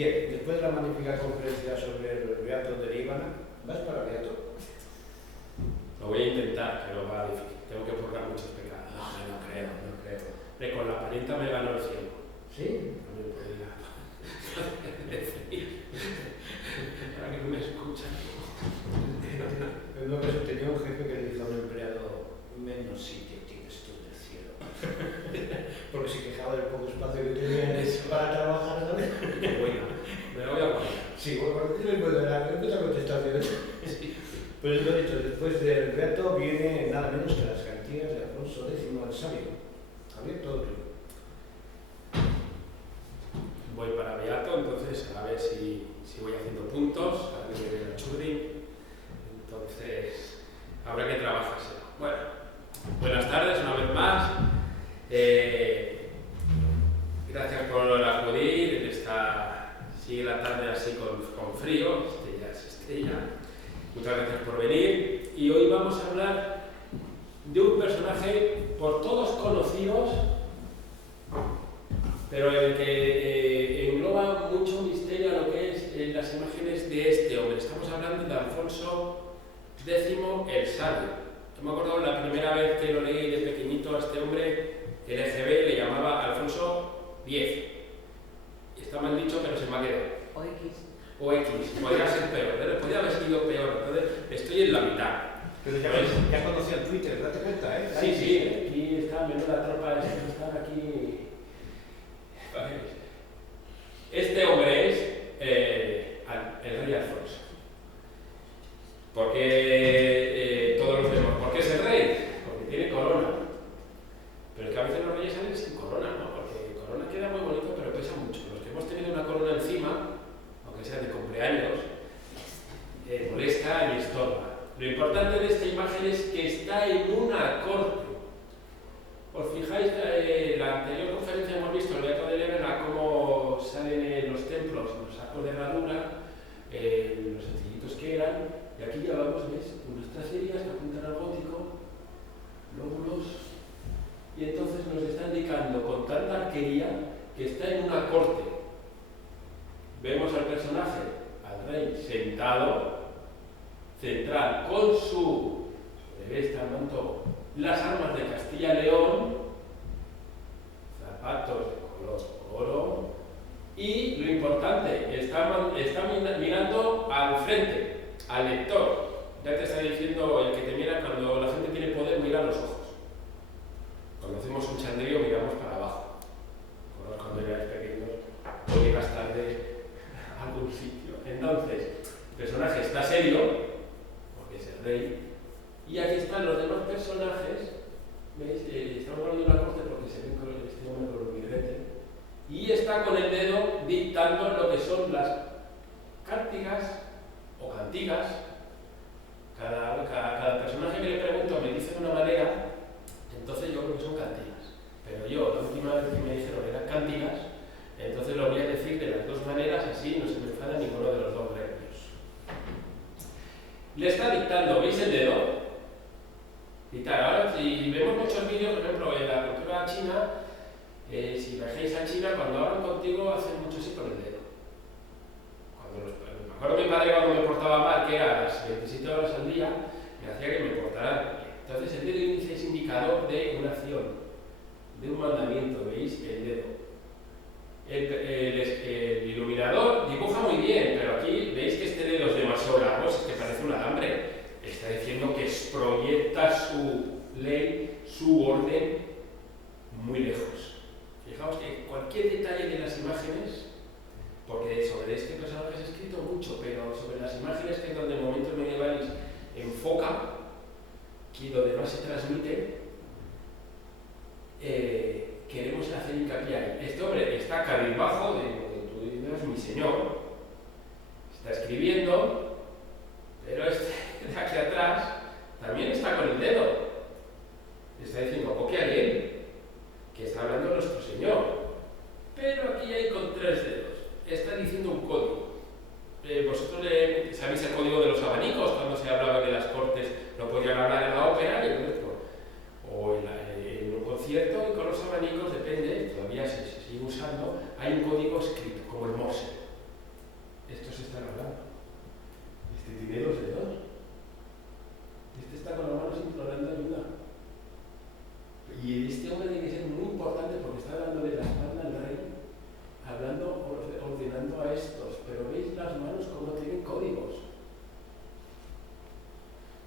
Bien, después de la magnífica conferencia sobre el Beato de Líbana, ¿vas para Beato? Lo voy a intentar, pero va difícil. Tengo que purgar muchos pecados. No creo. Con la parienta me ganó el cielo. ¿Sí? No me podría decir. Para que no me escuchan. Una vez tenía un jefe que le dijo a un empleado: menos sitio tienes tú del cielo. Porque se quejaba del poco espacio que tenía para trabajar, ¿sabes? Qué buena. Me lo voy a guardar. Sí, bueno, tiene buena contestación. Sí. Pues lo dicho, después del Beato viene nada menos que las cantigas de Alfonso X el Sabio. Javier, todo tuyo. Voy para Beato, entonces a ver si voy haciendo puntos, a ver que viene el churri. Entonces, habrá que trabajárselo. Bueno, buenas tardes una vez más. Gracias por acudir. Sigue la tarde así con frío, ya es estrella. Muchas gracias por venir. Y hoy vamos a hablar de un personaje por todos conocidos, pero el que engloba mucho misterio a lo que es las imágenes de este hombre. Estamos hablando de Alfonso X el Sabio. Yo me acuerdo la primera vez que lo leí de pequeñito a este hombre, el EGB le llamaba Alfonso X. Está mal dicho, pero se me ha quedado. O X, podría ser peor, ¿verdad? Podría haber sido peor, entonces estoy en la mitad. Pero ya conocía el Twitter, date cuenta, ¿eh? Sí, aquí está menuda tropa, están aquí. Este hombre es el rey Alfonso. ¿Por qué todos lo vemos? ¿Por qué es el rey? Porque tiene corona. Pero es que a veces los reyes salen sin corona, ¿no? Porque corona queda muy bonito, pero pesa mucho. Los que hemos tenido una corona encima, aunque sea de cumpleaños, molesta y estorba. Lo importante de esta imagen es que está en una corte. Os fijáis, la anterior conferencia hemos visto el Beato de Líbana cómo salen los templos, los arcos de herradura, los sencillitos que eran, y aquí ya vamos, ¿ves? Unas tracerías que apuntan al gótico, lóbulos, y entonces nos está indicando con tanta arquería que está en una corte. Vemos al personaje, al rey, sentado, central, con su vesta, manto, las armas de Castilla y León, zapatos de color oro, y lo importante, está mirando al frente, al lector. Ya te está diciendo el que te mira, cuando la gente tiene poder, mira a los ojos. Cuando hacemos un chandrío, miramos para abajo. Cuando erais pequeños, o llegas tarde a algún sitio. Entonces, el personaje está serio, porque es el rey, y aquí están los demás personajes. ¿Veis? Estamos hablando de una corte porque se ven con este hombre con los birretes, y está con el dedo dictando lo que son las cántigas o cantigas. Cada personaje que le pregunto me dice de una manera, entonces yo creo que son cantigas. Pero yo, la última vez que me dijeron eran cántigas, entonces lo voy a decir de las dos maneras, así no se me enfada ninguno de los dos gremios. Le está dictando, ¿veis el dedo? Dictar. Ahora, si vemos muchos vídeos, por ejemplo, en la cultura china, si viajáis a China, cuando hablan contigo, hacen mucho así con el dedo. Me acuerdo mi padre cuando me portaba mal, que era las 27 horas al día, me hacía que me portara bien. Entonces, el dedo índice es indicador de una acción, de un mandamiento, ¿veis? El dedo. El iluminador dibuja muy bien, pero aquí veis que este dedo es demasiado largo, es que parece un alambre. Está diciendo que proyecta su ley, su orden, muy lejos. Fijaos que cualquier detalle de las imágenes, porque sobre este personaje se ha escrito mucho, pero sobre las imágenes, que es donde en momentos medievales enfoca, que donde más se transmite, queremos hacer hincapié ahí. Este hombre está cabizbajo, de tú dices, mi señor, está escribiendo, pero este de aquí atrás también está con el dedo. Está diciendo, copia bien, que está hablando nuestro Señor. Pero aquí hay con tres dedos. Está diciendo un código. Vosotros sabéis el código de los abanicos, cuando se hablaba que las cortes no podían hablar en la ópera, y entonces, o en un concierto, y con los abanicos, depende, todavía se sigue usando, hay un código escrito, como el Morse. estos están hablando. Este tiene 2 dedos. Este está con las manos implorando ayuda. Y este hombre tiene que ser muy importante porque está dándole la espalda al rey, hablando, ordenando a estos. Pero veis las manos como tienen códigos.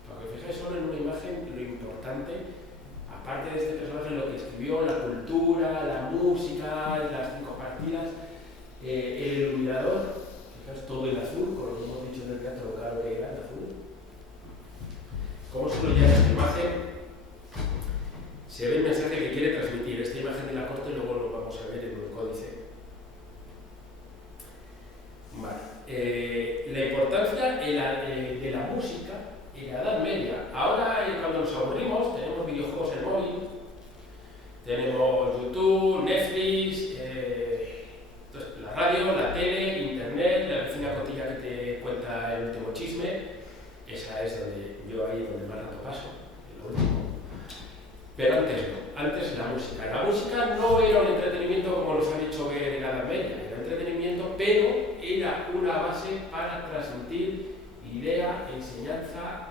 Para que fijáis solo en una imagen lo importante, aparte de este personaje, lo que escribió, la cultura, la música, las 5 partidas, el iluminador, fijaos todo en azul, como hemos dicho en el teatro, lo claro que era el azul. Como solo ya esta imagen se ve el mensaje que quiere transmitir. Esta imagen de la corte luego lo vamos a ver en el códice. Vale. La importancia de la música en la Edad Media. Ahora, cuando nos aburrimos, tenemos videojuegos en móvil, tenemos YouTube, Netflix, la radio, la tele, internet, la vecina cotilla que te cuenta el último chisme. Esa es donde yo ahí donde más rato paso, en lo último. Pero antes no, antes la música. La música no era un entretenimiento como los han hecho ver en la Edad Media, era entretenimiento, pero era una base para transmitir idea, enseñanza,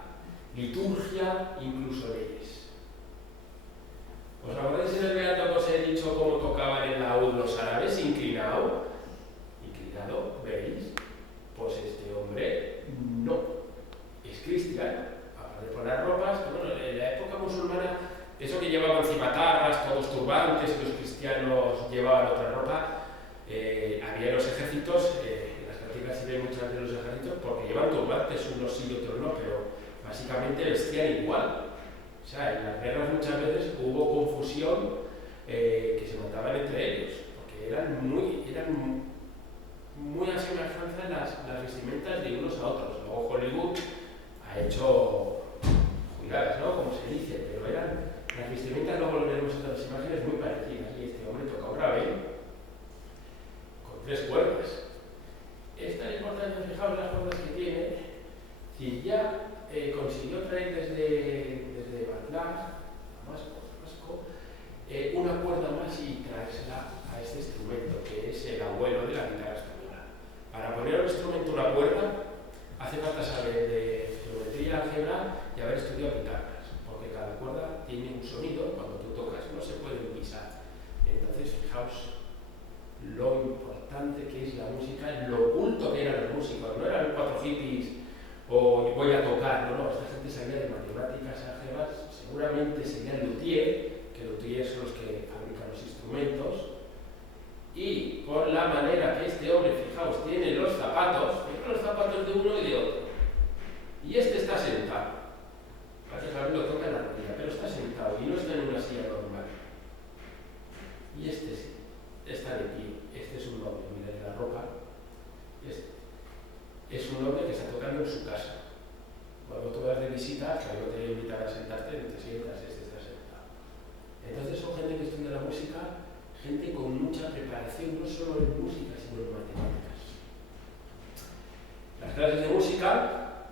liturgia, incluso leyes. ¿Os acordáis en el Beato que os he dicho cómo tocaban el laúd los árabes? Inclinado, ¿veis? Pues este hombre no, es cristiano, aparte de poner ropas, que bueno, en la época musulmana, eso que llevaban cimatarras, todos turbantes, y los cristianos llevaban otra ropa, había los ejércitos, en las prácticas se ven muchas de los ejércitos, porque llevan turbantes, unos sí y otros no, pero básicamente vestían igual. O sea, en las guerras muchas veces hubo confusión, que se mataban entre ellos, porque eran muy a semejanza las vestimentas de unos a otros. Luego Hollywood ha hecho jugadas, ¿no? Como se dice, pero eran las vestimentas, luego lo veremos en las imágenes, muy parecidas. Y este hombre toca un grave con 3 cuerdas. Esta es importante, fijaos las cuerdas que tiene. Si ya consiguió traer desde Bagdad, Damasco, una cuerda más y traérsela a este instrumento, que es el abuelo de la guitarra española. Para poner al instrumento una cuerda, hace falta saber de geometría, álgebra y haber estudiado Pitágoras, porque cada cuerda tiene un sonido, cuando tú tocas no se puede pisar. Entonces, fijaos lo importante que es la música, lo oculto que eran los músicos. No eran 4 hippies o voy a tocar, no, esta gente sabía de matemáticas, álgebras, seguramente sería luthier, que luthier son los que fabrican los instrumentos, y con la manera que este hombre, fijaos, tiene los zapatos de uno y de otro, y este está sentado, prácticamente lo toca en la rodilla, pero está sentado y no está en una silla normal, y este sí, está de pie. Este es un hombre, mirad la ropa, es un hombre que está tocando en su casa. Cuando tú vas de visita, que no te invitan a sentarte, no te sientas, este está sentado. Entonces son gente que estudia la música, gente con mucha preparación, no solo en música, sino en matemáticas. Las clases de música,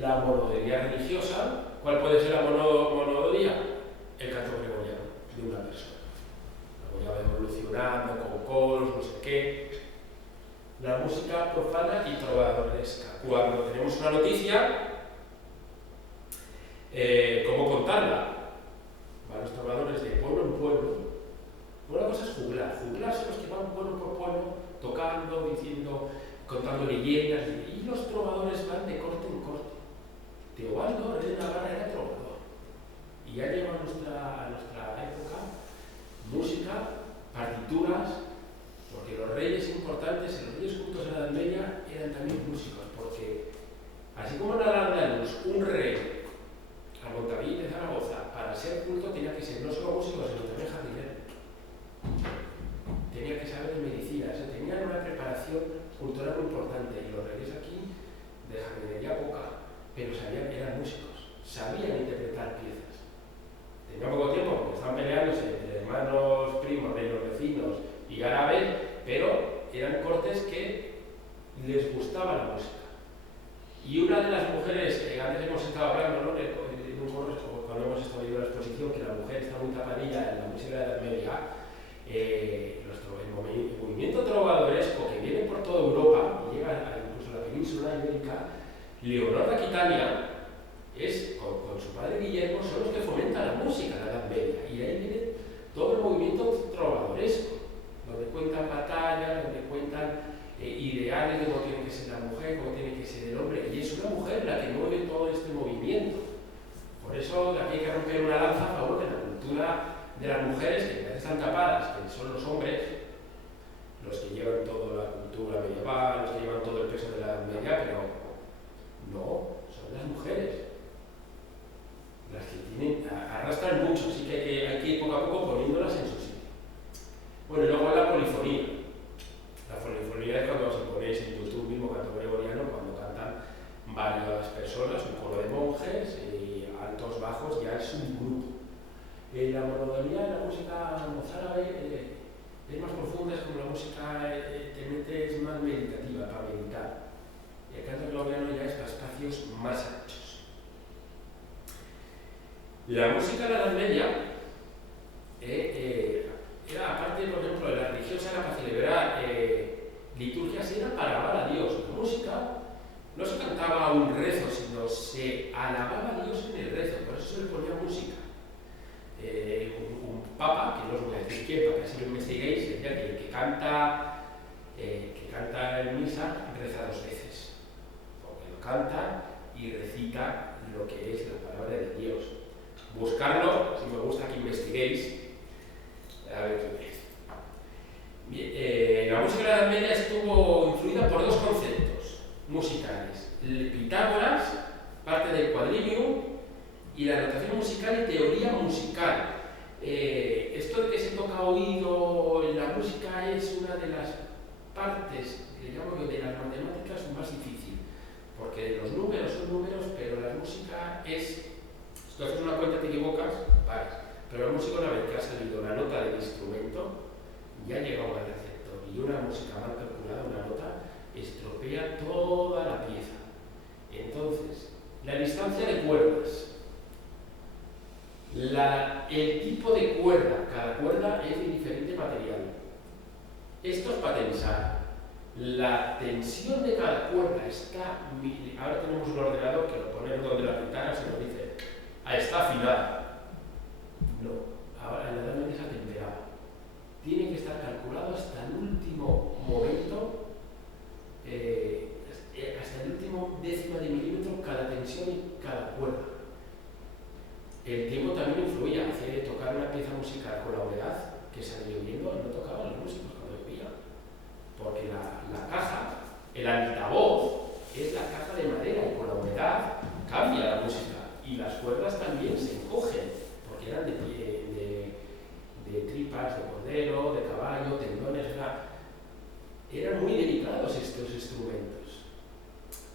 la monodería religiosa. ¿Cuál puede ser la monodería? El canto gregoriano de una persona. Luego ya va evolucionando con coros, no sé qué. La música profana y trovadoresca. Cuando tenemos una noticia, ¿cómo contarla? Van los trovadores de pueblo en pueblo. Una cosa es juglar. Juglar son los que van pueblo por pueblo, tocando, diciendo, contando leyendas. Y los trovadores van de corte en corte. Teobaldo, rey de Navarra, era trovador. Y ya llegó a nuestra época música, partituras, porque los reyes importantes, los reyes cultos de la Edad Media, eran también músicos, porque así como en Al-Ándalus, un rey a Montaví de Zaragoza, para ser culto tenía que ser no solo músico, sino también jardinero. Tenía que saber medicina, tenían una preparación cultural muy importante, y los reyes aquí, de jardinería poca, pero eran músicos, sabían interpretar piezas. Tenían poco tiempo porque estaban peleándose entre hermanos, primos, reinos vecinos y árabes, pero eran cortes que les gustaba la música. Y una de las mujeres, antes hemos estado hablando, ¿no?, en un coro, cuando hemos estado viendo la exposición, que la mujer está muy tapadilla en la música de la Edad Media, el movimiento trovadoresco que viene por toda Aquitania con su padre Guillermo, son los que fomentan la música en la Edad Media. Y ahí viene todo el movimiento trovadoresco, donde cuentan batallas, donde cuentan ideales de cómo tiene que ser la mujer, cómo tiene que ser el hombre. Y es una mujer la que mueve todo este movimiento. Por eso aquí hay que romper una lanza a favor de la cultura de las mujeres, que a veces están tapadas, que son los hombres, los que llevan toda la cultura medieval, los que llevan todo el peso de la Edad Media, pero no, son las mujeres las que arrastran mucho, así que hay que ir poco a poco poniéndolas en su sitio. Bueno, y luego la polifonía. La polifonía es cuando os ponéis en YouTube mismo canto gregoriano, cuando cantan varias personas, un coro de monjes y altos, bajos, ya es un grupo. La monotonía de la música mozárabe es más profunda, es como la música es más meditativa, para meditar. Y el canto gregoriano ya es para espacios más anchos. La música de la Edad Media era, aparte, por ejemplo, de la religiosa, era para celebrar liturgias, era para alabar a Dios. La música no se cantaba un rezo, sino se alababa a Dios en el rezo, por eso se le ponía música. Un papa, que no os voy a decir quién, para que así lo investiguéis, decía que el que canta en misa reza 2 veces, porque lo canta y recita lo que es la palabra de Dios. Buscarlo, si me gusta que investiguéis, a ver qué es. Bien, la música de la Edad Media estuvo influida por 2 conceptos musicales: Pitágoras, parte del quadrivium, y la notación musical y teoría musical. Esto de que se toca oído en la música es una de las partes, digamos, de las matemáticas más difícil, porque los números son números, pero la música es... Si tú haces una cuenta te equivocas, paras. Pero la música, una vez que ha salido la nota del instrumento, ya llega al receptor. Y una música mal calculada, una nota, estropea toda la pieza. Entonces, la distancia de cuerdas, el tipo de cuerda, cada cuerda es de diferente material. Esto es para tensar. La tensión de cada cuerda está... Ahora tenemos un ordenador que lo ponemos donde la guitarra se nos dice, está afinada. No, ahora en la Edad Media se atemperaba. Tiene que estar calculado hasta el último momento, hasta el último décimo de milímetro, cada tensión y cada cuerda. El tiempo también influía. Hacía tocar una pieza musical con la humedad que salió lloviendo, no tocaban los músicos cuando llovía, porque la caja, el altavoz, es la caja de madera y con la humedad cambia la música. Y las cuerdas también se encogen, porque eran de tripas, de cordero, de caballo, tendones, eran muy delicados estos instrumentos.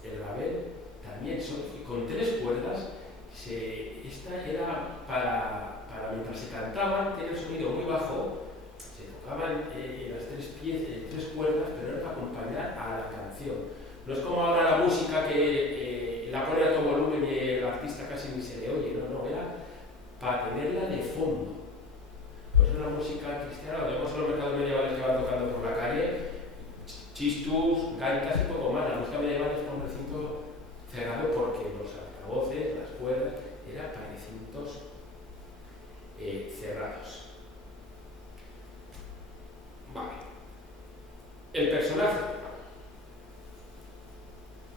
El rabel también, con 3 cuerdas, esta era para mientras se cantaban, tiene el sonido muy bajo, se tocaban las 3 cuerdas, pero era para acompañar a la canción. No es como ahora la música que la pone a todo volumen y el artista casi ni se le oye, no, era para tenerla de fondo. Pues la música cristiana, lo vemos en los mercados medievales que van tocando por la calle, chistus, gaitas y poco más. La música medieval es para un recinto cerrado porque los altavoces, las cuerdas, eran para recintos cerrados. Vale. El personaje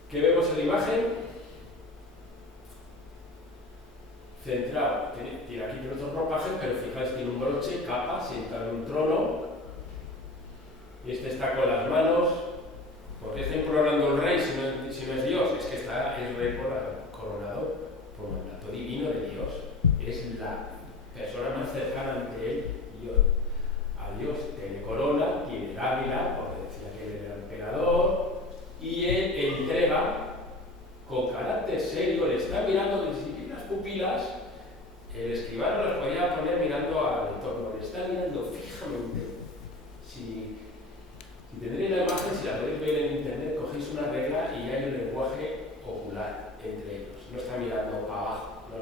que vemos en la imagen, centrado, tiene aquí otros ropajes, pero fijáis, tiene un broche, capa, sentado en un trono, y este está con las manos. ¿Por qué está implorando el rey si no es Dios? Es que está el rey coronado por mandato divino de Dios. Es la persona más cercana ante él y a Dios. Tiene corona, tiene el águila, porque decía que él era emperador, y él entrega con carácter serio, le está mirando, ni siquiera las pupilas, el escribano las podía poner mirando al entorno, le está mirando fijamente. Si tendréis la imagen, si la podéis ver en internet, cogéis una regla y hay un lenguaje ocular entre ellos. No está mirando para abajo, no,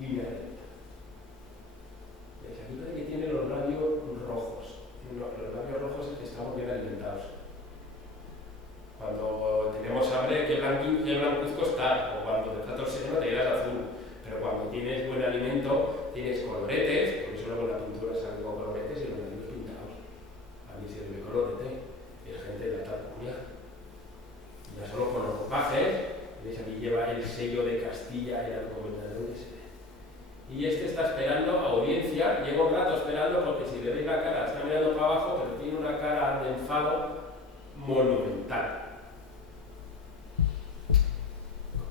línea recta. ¿Veis? Aquí parece que tiene cara de enfado monumental.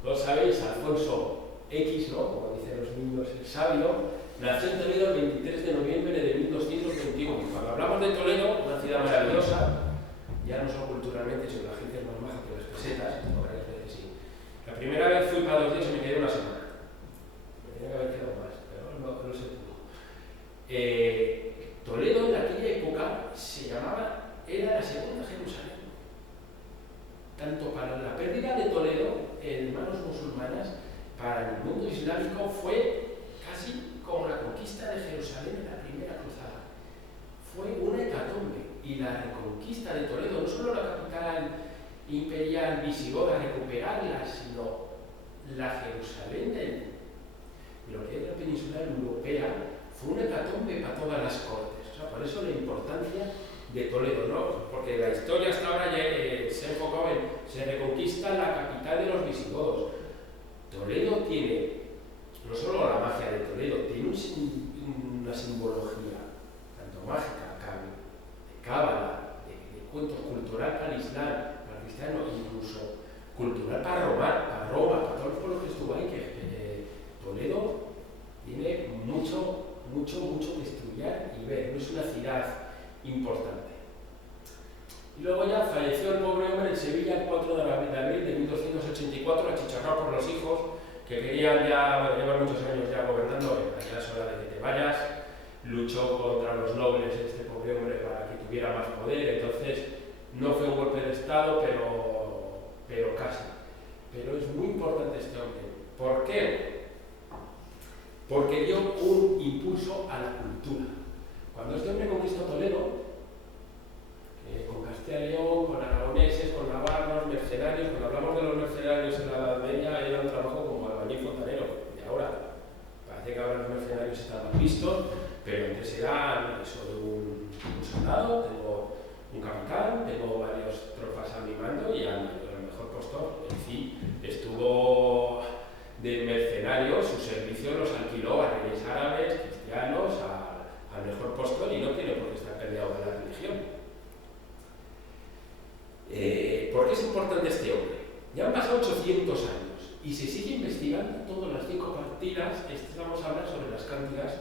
Todos sabéis, Alfonso X, ¿no? Como dicen los niños, el sabio, nació en Toledo el 23 de noviembre de 1221. Cuando hablamos de Toledo, una ciudad maravillosa, ya no solo culturalmente, sino la gente es más maja que las pesetas, ¿no? Varias veces sí. La primera vez fui para 2 días y me quedé una semana. Me tenía que haber quedado más, pero no se pudo. Toledo en aquella época se llamaba, era la segunda Jerusalén. Tanto para la pérdida de Toledo en manos musulmanas, para el mundo islámico fue casi como la conquista de Jerusalén en la primera cruzada. Fue una hecatombe, y la reconquista de Toledo, no solo la capital imperial visigoda, recuperarla, sino la Jerusalén de lo que es la península europea, fue una hecatombe para todas las cortes. O sea, por eso la importancia de Toledo, ¿no? Porque la historia hasta ahora ya se ha enfocado en se reconquista la capital de los visigodos. Toledo tiene no solo la magia de Toledo, tiene una simbología tanto mágica, de cábala, de cuentos, cultural para el Islam, para el cristiano, incluso cultural para Roma, para todos los pueblos que estuvo ahí, que Toledo tiene mucho que estudiar y ver, no es una ciudad importante. Y luego ya falleció el pobre hombre en Sevilla el 4 de abril de 1284, achicharrado por los hijos, que querían ya llevar muchos años ya gobernando. Ya es hora de que te vayas. Luchó contra los nobles este pobre hombre para que tuviera más poder, entonces no fue un golpe de estado, pero casi. Pero es muy importante este hombre. ¿Por qué? Porque dio un impulso a la cultura. Cuando este hombre conquistó Toledo, con Castilla y León, con aragoneses, con navarros, mercenarios, cuando hablamos de los mercenarios en la Edad Media, era un trabajo como albañil fontanero. Y ahora, parece que ahora los mercenarios están mal vistos, pero antes era eso de un soldado, tengo un capitán, tengo varias tropas a mi mando y al mejor postor. En fin, estuvo de mercenario, su servicio los alquiló a reyes árabes, cristianos, al mejor postor, y no tiene por qué estar peleado con la religión. ¿Por qué es importante este hombre? Ya han pasado 800 años y se sigue investigando todas las 5 partidas. Vamos a hablar sobre las cántigas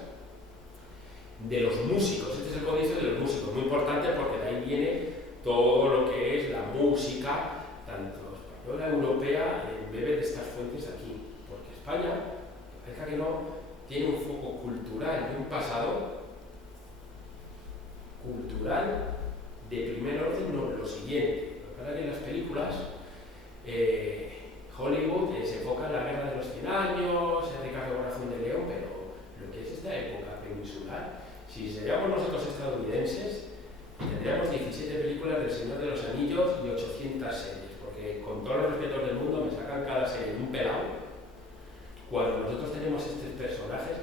de los músicos. Este es el códice de los músicos, muy importante porque de ahí viene todo lo que es la música, tanto española, europea, bebe de estas fuentes aquí. Porque España, parezca que no, tiene un foco cultural y un pasado cultural de primer orden, no lo siguiente. Para que en las películas Hollywood se enfoca en la guerra de los 100 años, en Ricardo Corazón de León, pero lo que es esta época peninsular, si seríamos nosotros estadounidenses, tendríamos 17 películas del Señor de los Anillos y 800 series, porque con todos los respetos del mundo me sacan cada serie de un pelado, cuando nosotros tenemos estos personajes,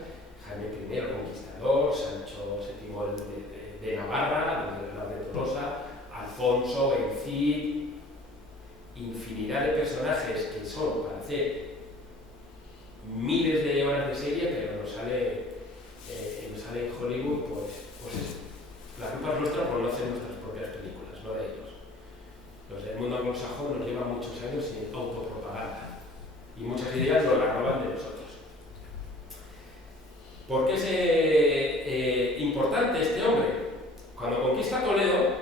Jaime I el Conquistador, Sancho VII de Navarra, de Tolosa, Alfonso, el Cid, infinidad de personajes que son para hacer miles de horas de serie, pero nos sale en Hollywood, pues eso. La culpa es nuestra por no hacer nuestras propias películas, no de ellos. Los del mundo anglosajón nos llevan muchos años en autopropaganda y muchas ideas nos las roban de nosotros. ¿Por qué es importante este hombre? Cuando conquista Toledo,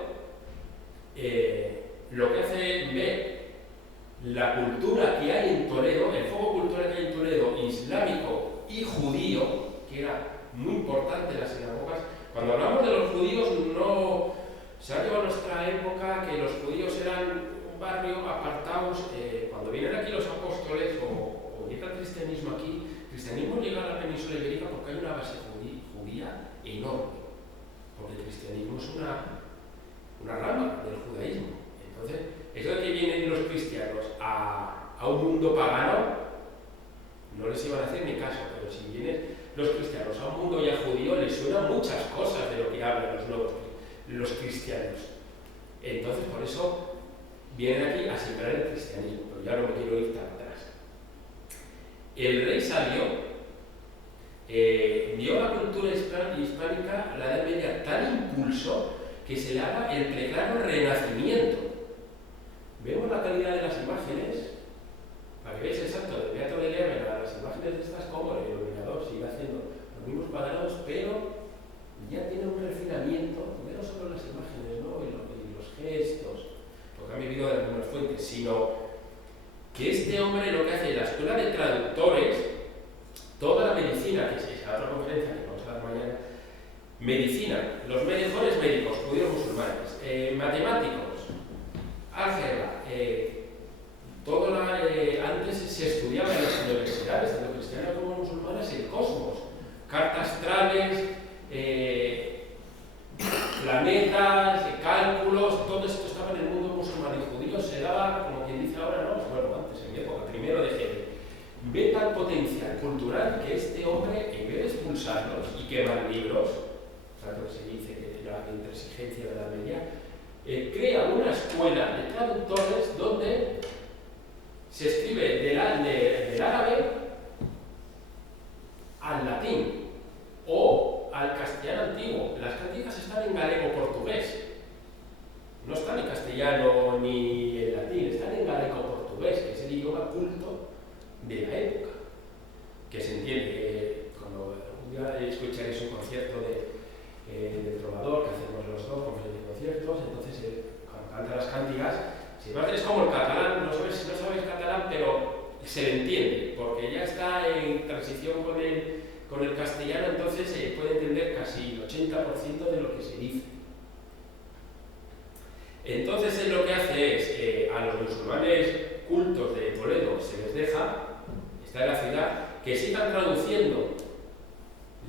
lo que hace ver la cultura que hay en Toledo, el foco cultural que hay en Toledo, islámico y judío, que era muy importante en las sinagogas. Cuando hablamos de los judíos, no se ha llevado a nuestra época que los judíos eran un barrio apartados. Cuando vienen aquí los apóstoles o llega el cristianismo aquí, el cristianismo llega a la península ibérica porque hay una base judía enorme, porque el cristianismo es una rama del judaísmo. Entonces, eso de que vienen los cristianos a un mundo pagano, no les iban a hacer ni caso, pero si vienen los cristianos a un mundo ya judío, les suenan muchas cosas de lo que hablan los cristianos. Entonces, por eso vienen aquí a sembrar el cristianismo, pero ya no me quiero ir tan atrás. El rey sabio dio a la cultura hispánica a la Edad Media tal impulso que se le haga el preclaro renacimiento. Vemos la calidad de las imágenes, para que veáis exacto, del Beato de Leaven a las imágenes de estas, como el iluminador sigue haciendo los mismos cuadrados, pero ya tiene un refinamiento, no solo las imágenes, ¿no? y los gestos, porque han vivido de algunas fuentes, sino que este hombre lo que hace en la escuela de traductores, toda la medicina, que es otra conferencia que vamos a dar mañana, medicina, los mejores médicos, judíos musulmanes, matemáticos, álgebra, antes se estudiaba en las universidades, tanto cristianas como musulmanas, el cosmos, cartas astrales, planetas, cálculos, todo esto estaba en el mundo musulmán y judío se daba, como quien dice ahora, ¿no? Bueno, antes, en mi época, primero de Hegel. Ve tal potencial cultural que este hombre, en vez de expulsarlos y quemar libros, tanto que se dice que la intransigencia de la media, crea una escuela de traductores donde se escribe del árabe al latín o al castellano antiguo. Las cánticas están en galego-portugués, no están en castellano ni en latín, están en galego-portugués, que es el idioma culto de la época, que se entiende. Cuando un día escucharéis un concierto de trovador que hacemos los dos, conciertos, entonces cuando canta las cánticas, si no es como el catalán, no sabéis catalán, pero se le entiende, porque ya está en transición con el castellano, entonces se puede entender casi el 80% de lo que se dice. Entonces él lo que hace es, a los musulmanes cultos de Toledo se les deja, está en la ciudad, que sigan traduciendo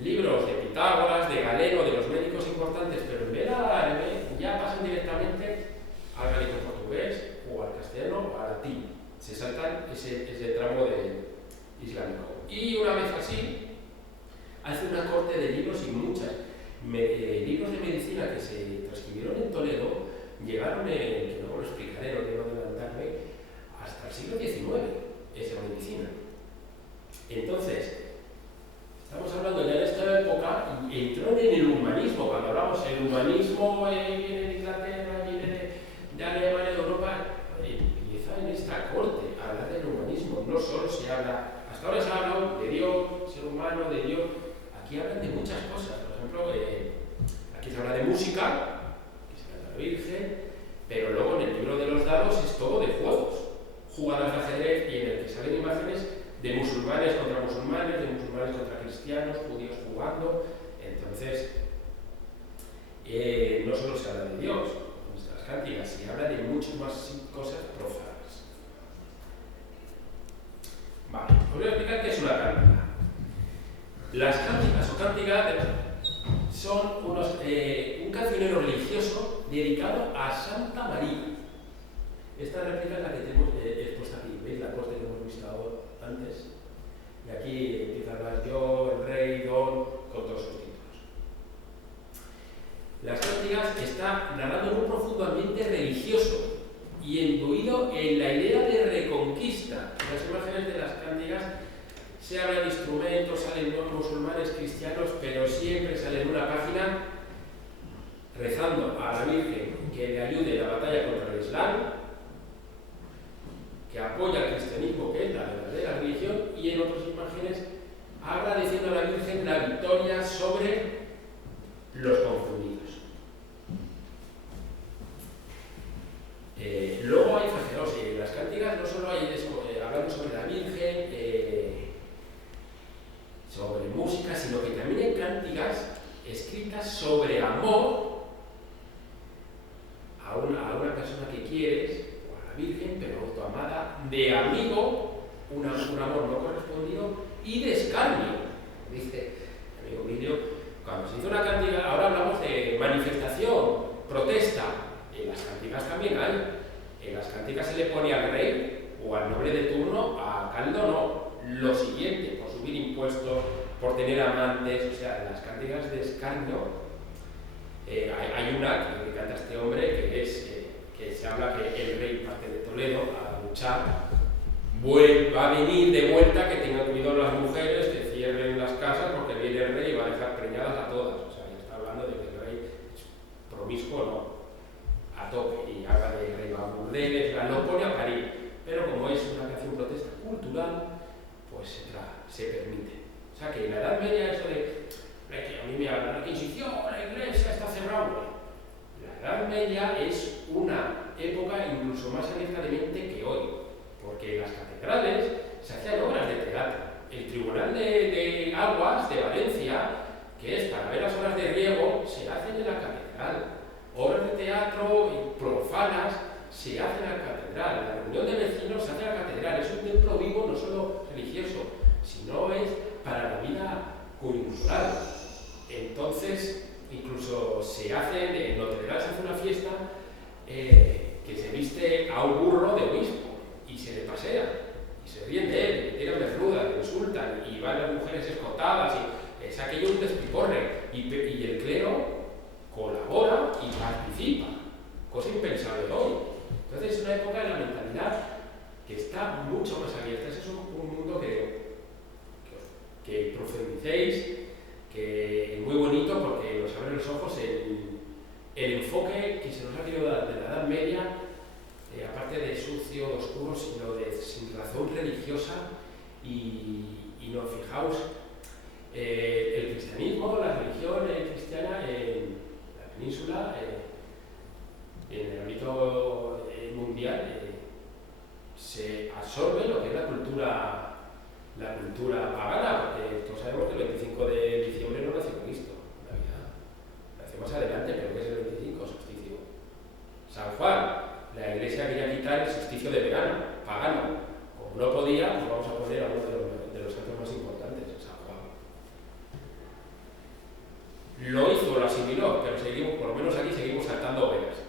libros de Pitágoras, de Galeno, de los médicos importantes, pero en vez de árabe ya pasan directamente al galego-portugués o al castellano o al latín. Se saltan ese tramo islámico. Y una vez así, hace una corte de libros y muchas. Libros de medicina que se transcribieron en Toledo llegaron, que luego lo explicaré, no quiero adelantarme, hasta el siglo XIX, esa medicina. Entonces, estamos hablando ya de esta época, y entró en el humanismo. Cuando hablamos del humanismo, viene de Inglaterra, viene de Alemania, de Europa, empieza en esta corte a hablar del humanismo. No solo se habla, hasta ahora se ha hablado de Dios, ser humano, de Dios. Aquí hablan de muchas cosas. Por ejemplo, aquí se habla de música, que se habla de la Virgen, pero luego en el libro de los dados es todo de juegos, jugadas de ajedrez, y en el que salen imágenes de musulmanes contra cristianos, judíos jugando. Entonces, no solo se habla de Dios en nuestras cánticas, se habla de muchas más cosas profanas. Vale, os voy a explicar qué es una cántica. Las cánticas o cánticas son un cancionero religioso dedicado a Santa María. Esta réplica es la que tenemos expuesta aquí. ¿Veis la corte que hemos visto antes? Y aquí empieza a hablar yo, el rey, don, con todos sus títulos. Las cánticas está narrando en un profundo ambiente religioso y imbuido en la idea de reconquista. En las imágenes de las cánticas se habla de instrumentos, salen los musulmanes, cristianos, pero siempre sale en una página rezando a la Virgen que le ayude en la batalla contra el Islam, que apoya al cristianismo, que es la verdadera religión, y en otras imágenes habla diciendo a la Virgen la victoria sobre los confundidos. Luego hay fraseos, en las cánticas no solo hay eso, hablando sobre la Virgen, sobre música, sino que también hay cánticas escritas sobre amor a una persona que quieres, Virgen, pero autoamada, de amigo, un amor no correspondido, y de escarnio. Dice amigo Emilio, cuando se hizo una cántica, ahora hablamos de manifestación, protesta. En las cánticas también hay. En las cánticas se le pone al rey o al noble de turno, a Caldo no, lo siguiente, por subir impuestos, por tener amantes. O sea, en las cánticas de escarnio hay una que canta este hombre que es que se habla que el rey parte de Toledo a luchar, va a venir de vuelta, que tenga cuidado las mujeres, que cierren las casas porque viene el rey y va a dejar preñadas a todas. O sea, ya está hablando de que el rey es promiscuo. obispo no, a tope, y habla de rey Burdeles, lo pone a parir, pero como es una canción protesta cultural, pues se permite. O sea que en la Edad Media eso de que a mí me hablan de la Inquisición, la Iglesia está cerrada. La Edad Media es una época incluso más abierta de mente que hoy, porque en las catedrales se hacían obras de teatro. El Tribunal de Aguas de Valencia, que es para ver las obras de riego, se hacen en la catedral. Obras de teatro profanas se hacen en la catedral. La reunión de vecinos se hace en la catedral. Es un templo vivo, no solo religioso, sino es para la vida cultural. Entonces, incluso se hace, en Notre Dame se hace una fiesta que se viste a un burro de obispo y se le pasea, y se ríen de él, le tiran desnudas, le insultan, y van las mujeres escotadas, y es aquello un despiporre, y el clero colabora y participa, cosa impensable hoy. Entonces es una época de la mentalidad que está mucho más abierta. Ese es un mundo que profundicéis, que es muy bonito porque nos abre los ojos el enfoque que se nos ha querido dar de la Edad Media, aparte de sucio, de oscuro, sino de sin razón religiosa. Y no, fijaos, el cristianismo, la religión cristiana en la península, en el ámbito mundial, se absorbe lo que es la cultura pagana, porque todos sabemos que el 25 de diciembre no nació Cristo, Navidad. Nació más adelante, pero ¿qué es el 25? Solsticio. San Juan, la Iglesia quería quitar el solsticio de verano, pagano. Como no podía, pues vamos a poner a uno de los santos más importantes, San Juan. Lo hizo, lo asimiló, pero seguimos, por lo menos aquí seguimos saltando velas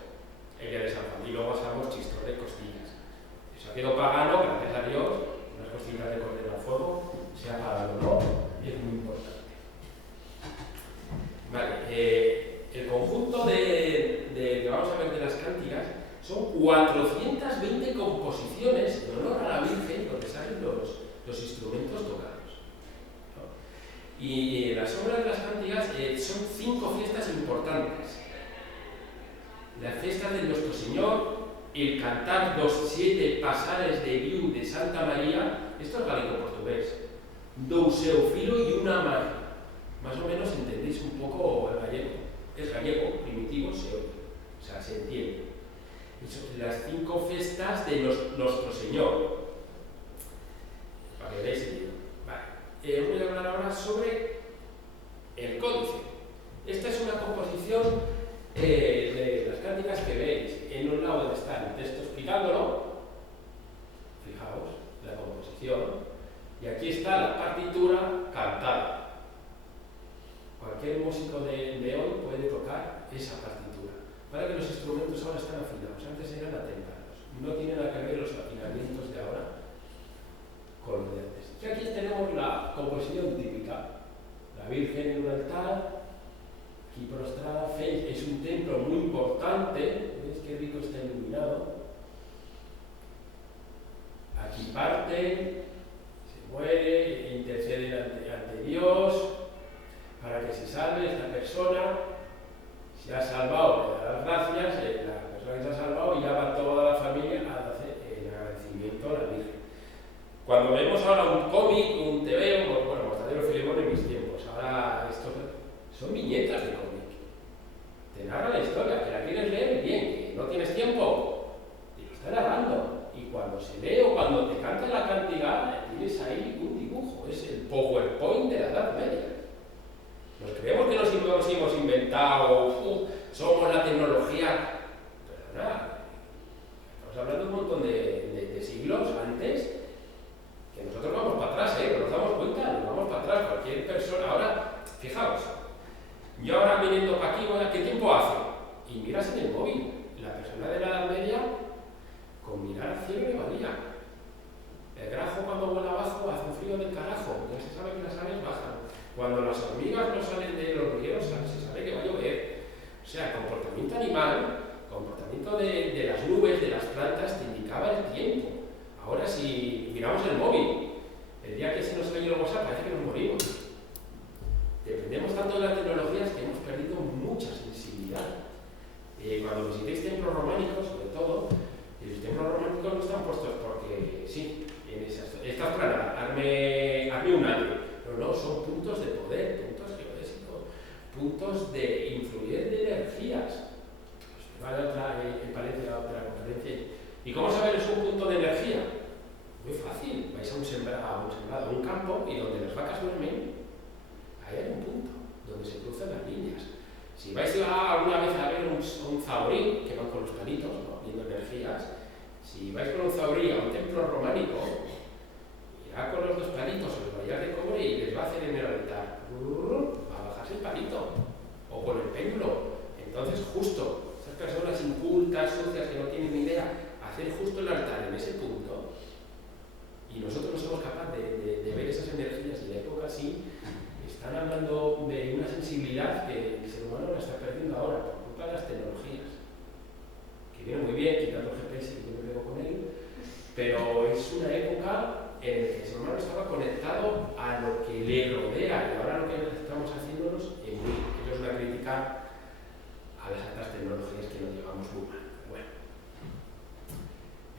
el día de San Juan, y luego asamos chistones, costillas. Eso ha quedado pagano, gracias a Dios, unas costillas de cordero al fuego, sea pagano o no, es muy importante. Vale, el conjunto que vamos a ver de las cánticas son 420 composiciones en honor a la Virgen, donde salen los instrumentos tocados, ¿no? Y las obras de las cánticas son 5 fiestas importantes. Las fiestas de Nuestro Señor, el cantar los 7 pasares de Viu de Santa María, esto es gallego-portugués, do seu filo y una magia. Más o menos entendéis un poco el gallego. Es gallego, primitivo, se oye, o sea, se entiende. Las 5 fiestas de Nuestro Señor, para que veáis el libro. Vale. Voy a hablar ahora sobre el códice. Esta es una composición de las cánticas que veis. En un lado donde está el texto explicándolo, fijaos, la composición, y aquí está la partitura cantada. Cualquier músico de hoy puede tocar esa partitura. Para que los instrumentos ahora están afinados, antes eran atempranos. No tienen nada que ver los afinamientos de ahora con los de antes. Y aquí tenemos la composición típica. La Virgen en un altar, aquí prostrada, es un templo muy importante. ¿Veis qué rico está iluminado? Aquí parten, se muere, interceden ante Dios para que se salve esta persona. Se ha salvado, le da las gracias, la persona que se ha salvado, y ya va toda la familia a hacer el agradecimiento a la Virgen. Cuando vemos ahora un cómic, un TV, bueno, Mortadelo y Filemón en mis tiempos, ahora estos son viñetas de cómic. Te narra la historia, que la quieres leer bien, veis templos románicos, sobre todo, y los templos románicos no están puestos porque sí, en estas planas, hazme un atrio. No, son puntos de poder, puntos geodésicos, puntos de influir de energías. Pues en Palencia a otra conferencia. ¿Y cómo saber es un punto de energía? Muy fácil, vais a un sembrado, a un campo, y donde las vacas duermen, ahí hay un punto donde se cruzan las líneas. Si vais alguna vez a ver un zahorí, que van con los palitos, ¿no?, viendo energías, si vais con un zahorí a un templo románico, irá con los dos palitos o los vallas de cobre y les va a hacer en el altar. Va a bajarse el palito, o con el péndulo. Entonces, justo, esas personas incultas, sucias, que no tienen ni idea, hacer justo el altar en ese punto, y nosotros no somos capaces de ver esas energías, y la época sí, están hablando de una sensibilidad que el ser humano la está perdiendo ahora por culpa de las tecnologías, que viene muy bien, quitando el GPS, que yo me pego con él, pero es una época en la que el ser humano estaba conectado a lo que le rodea, y ahora lo que estamos haciéndonos es eso es una crítica a las altas tecnologías que nos llevamos muy mal. Bueno,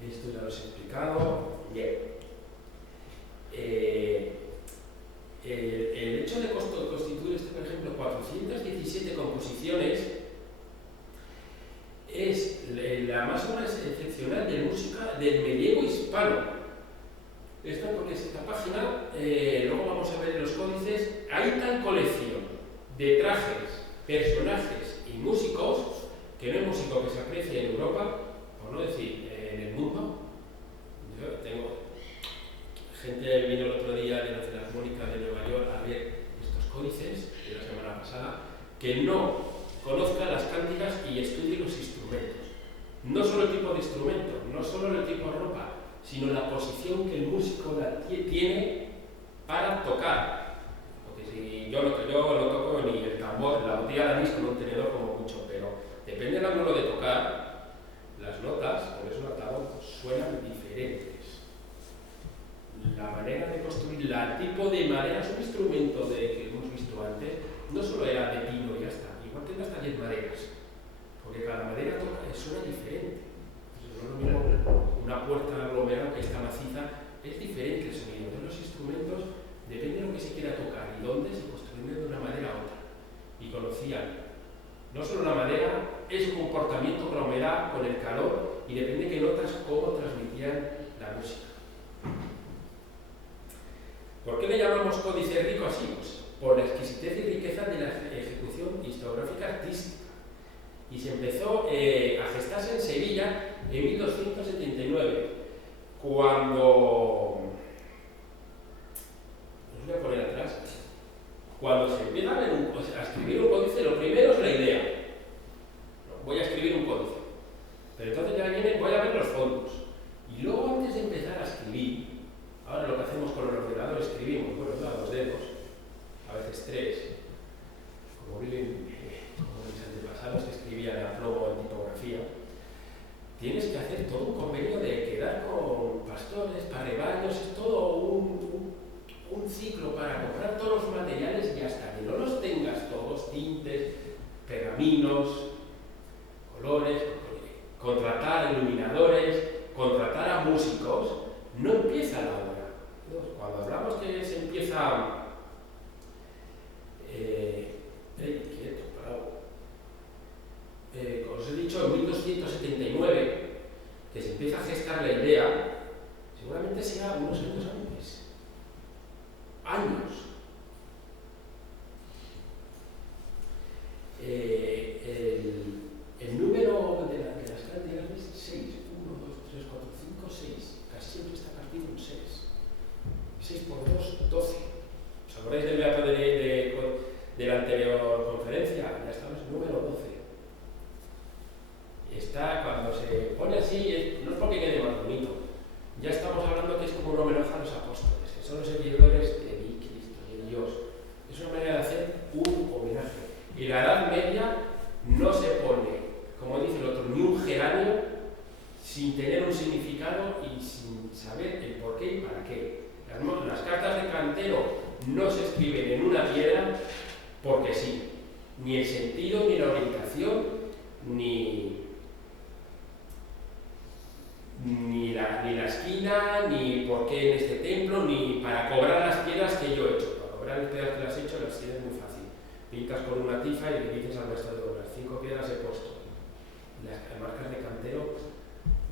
esto ya lo he explicado. Bien. El hecho de constituir por ejemplo, 417 composiciones es la más obra excepcional de música del medievo hispano. Esto porque esta página, luego vamos a ver en los códices, hay tal colección de trajes, personajes y músicos que no hay músico que se aprecie en Europa, por no decir en el mundo. Yo tengo gente vino el otro día de la Filarmónica de Nueva York a ver estos códices de la semana pasada, que no conozca las cánticas y estudie los instrumentos. No solo el tipo de instrumento, no solo el tipo de ropa, sino la posición que el músico tiene para tocar. Porque si yo no toco ni el tambor, la botella de anís con un tenedor como mucho, pero depende del ángulo de tocar, las notas, por eso un altavoz, suenan diferentes. La manera de construir el tipo de madera es un instrumento que hemos visto antes, no solo era de pino y ya está, igual tengo hasta 10 maderas, porque cada madera suena diferente. Entonces, no es lo mismo una puerta aglomerada que está maciza, es diferente el sonido. De los instrumentos depende de lo que se quiera tocar y dónde se construyen de una manera a otra. Y conocían no solo la madera, es su comportamiento con la humedad, con el calor, y depende de qué notas, cómo transmitían la música. ¿Por qué le llamamos códice rico así? Pues por la exquisitez y riqueza de la ejecución historiográfica artística. Y se empezó a gestarse en Sevilla en 1279, cuando... Os voy a poner atrás. Cuando se empieza a escribir un códice, lo primero es la idea. Voy a escribir un códice. Pero entonces ya viene, voy a ver los fondos. Y luego, antes de empezar a escribir, ahora lo que hacemos con el ordenador, escribimos, bueno, dos dedos, a veces tres, como mis antepasados que escribían a plomo en tipografía. Tienes que hacer todo un convenio de quedar con pastores, para rebaños, es todo un ciclo para comprar todos los materiales, y hasta que no los tengas todos, tintes, pergaminos, colores, contratar iluminadores, contratar a músicos, no empieza la obra. Cuando hablamos que se empieza quieto, parado. Como os he dicho, en 1279, que se empieza a gestar la idea, seguramente sea unos años antes. Años. El número de las cantidades es 6. 1, 2, 3, 4, 5, 6. Casi siempre está partido en 6. 6 por 2, 12. ¿Os acordáis del dato de la anterior conferencia? Ya estamos en número 12. Está, cuando se pone así, no es porque quede más bonito. Ya estamos hablando que es como un homenaje a los apóstoles, que son los seguidores de Cristo, de Dios. Es una manera de hacer un homenaje. Y la Edad Media no se pone, como dice el otro, ni un geranio sin tener un significado y sin saber el por qué y para qué. Las cartas de cantero no se escriben en una piedra porque sí. Ni el sentido, ni la orientación, ni esquina, ni por qué en este templo, ni para cobrar las piedras que yo he hecho. Para cobrar las piedras que las he hecho, las tienes muy fácil. Pintas con una tiza y le dices al maestro de obras, 5 piedras he puesto. Las marcas de cantero,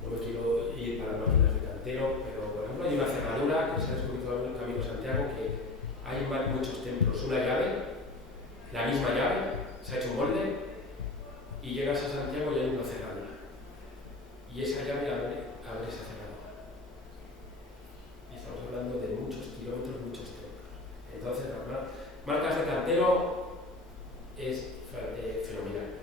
no me quiero ir para máquinas de cantero, pero por ejemplo hay una cerradura que se ha descubierto en el Camino de Santiago, que hay muchos templos, una llave, la misma llave, se ha hecho un molde, y llegas a Santiago y hay una cerradura. Y esa llave abre esa cerradura. Y estamos hablando de muchos kilómetros, muchos templos. Entonces, las marcas de cantero es fenomenal.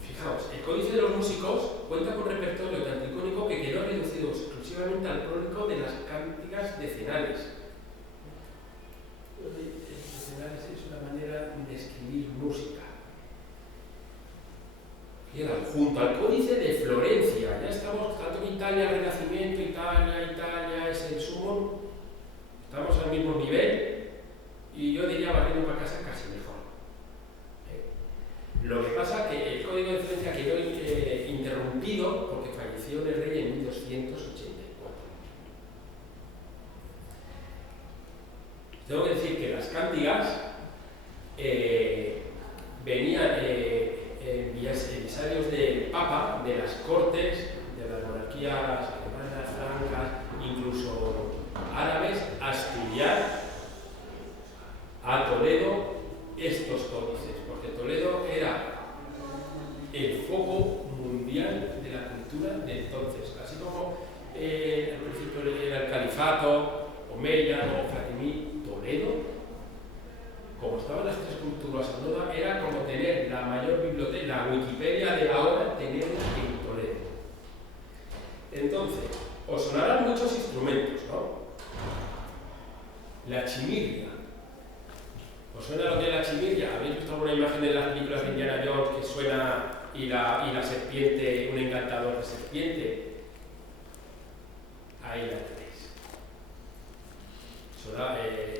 Fijaos, el Códice de los Músicos cuenta con repertorio tanto icónico que quedó reducido exclusivamente al crónico de las cánticas decenales. Decenales es una manera de escribir música. Queda junto al Códice de Florencia. Ya estamos, tanto que Italia, Renacimiento, Italia es el sumo. Estamos al mismo nivel y yo diría barriendo para casa casi mejor. Lo que pasa es que el Código de Florencia quedó interrumpido porque falleció el rey en 1284. Tengo que decir que las cántigas venían emisarios del Papa, de las cortes, de las monarquías alemanas, francas, incluso árabes, a estudiar a Toledo estos códices, porque Toledo era el foco mundial de la cultura de entonces, así como al principio era el califato, Omeya o Fatimí. Toledo, como estaban las tres culturas en moda, era como tener la mayor biblioteca, la Wikipedia de ahora, tenerla en Toledo. Entonces, os sonarán muchos instrumentos, ¿no? La chimirria. ¿Os suena lo que es la chimirria? ¿Habéis visto alguna imagen de las películas de Indiana Jones que suena y la serpiente, un encantador de serpiente? Ahí la tenéis.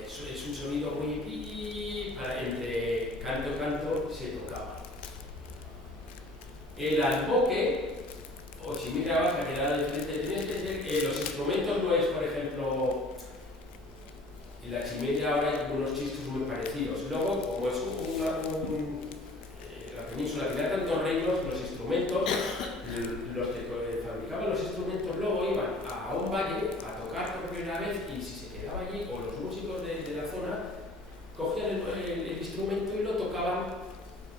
Es un sonido muy entre canto y canto se tocaba. El alboque o chimirria baja que da diferente, tenéis que decir que los instrumentos no es, por ejemplo, en la chimirria ahora hay unos chistos muy parecidos. Luego, como es la península tenía tantos reinos, los instrumentos, los que fabricaban los instrumentos luego iban a un valle a tocar por primera vez y si se quedaba allí, o los músicos de la zona, cogían el instrumento y lo tocaban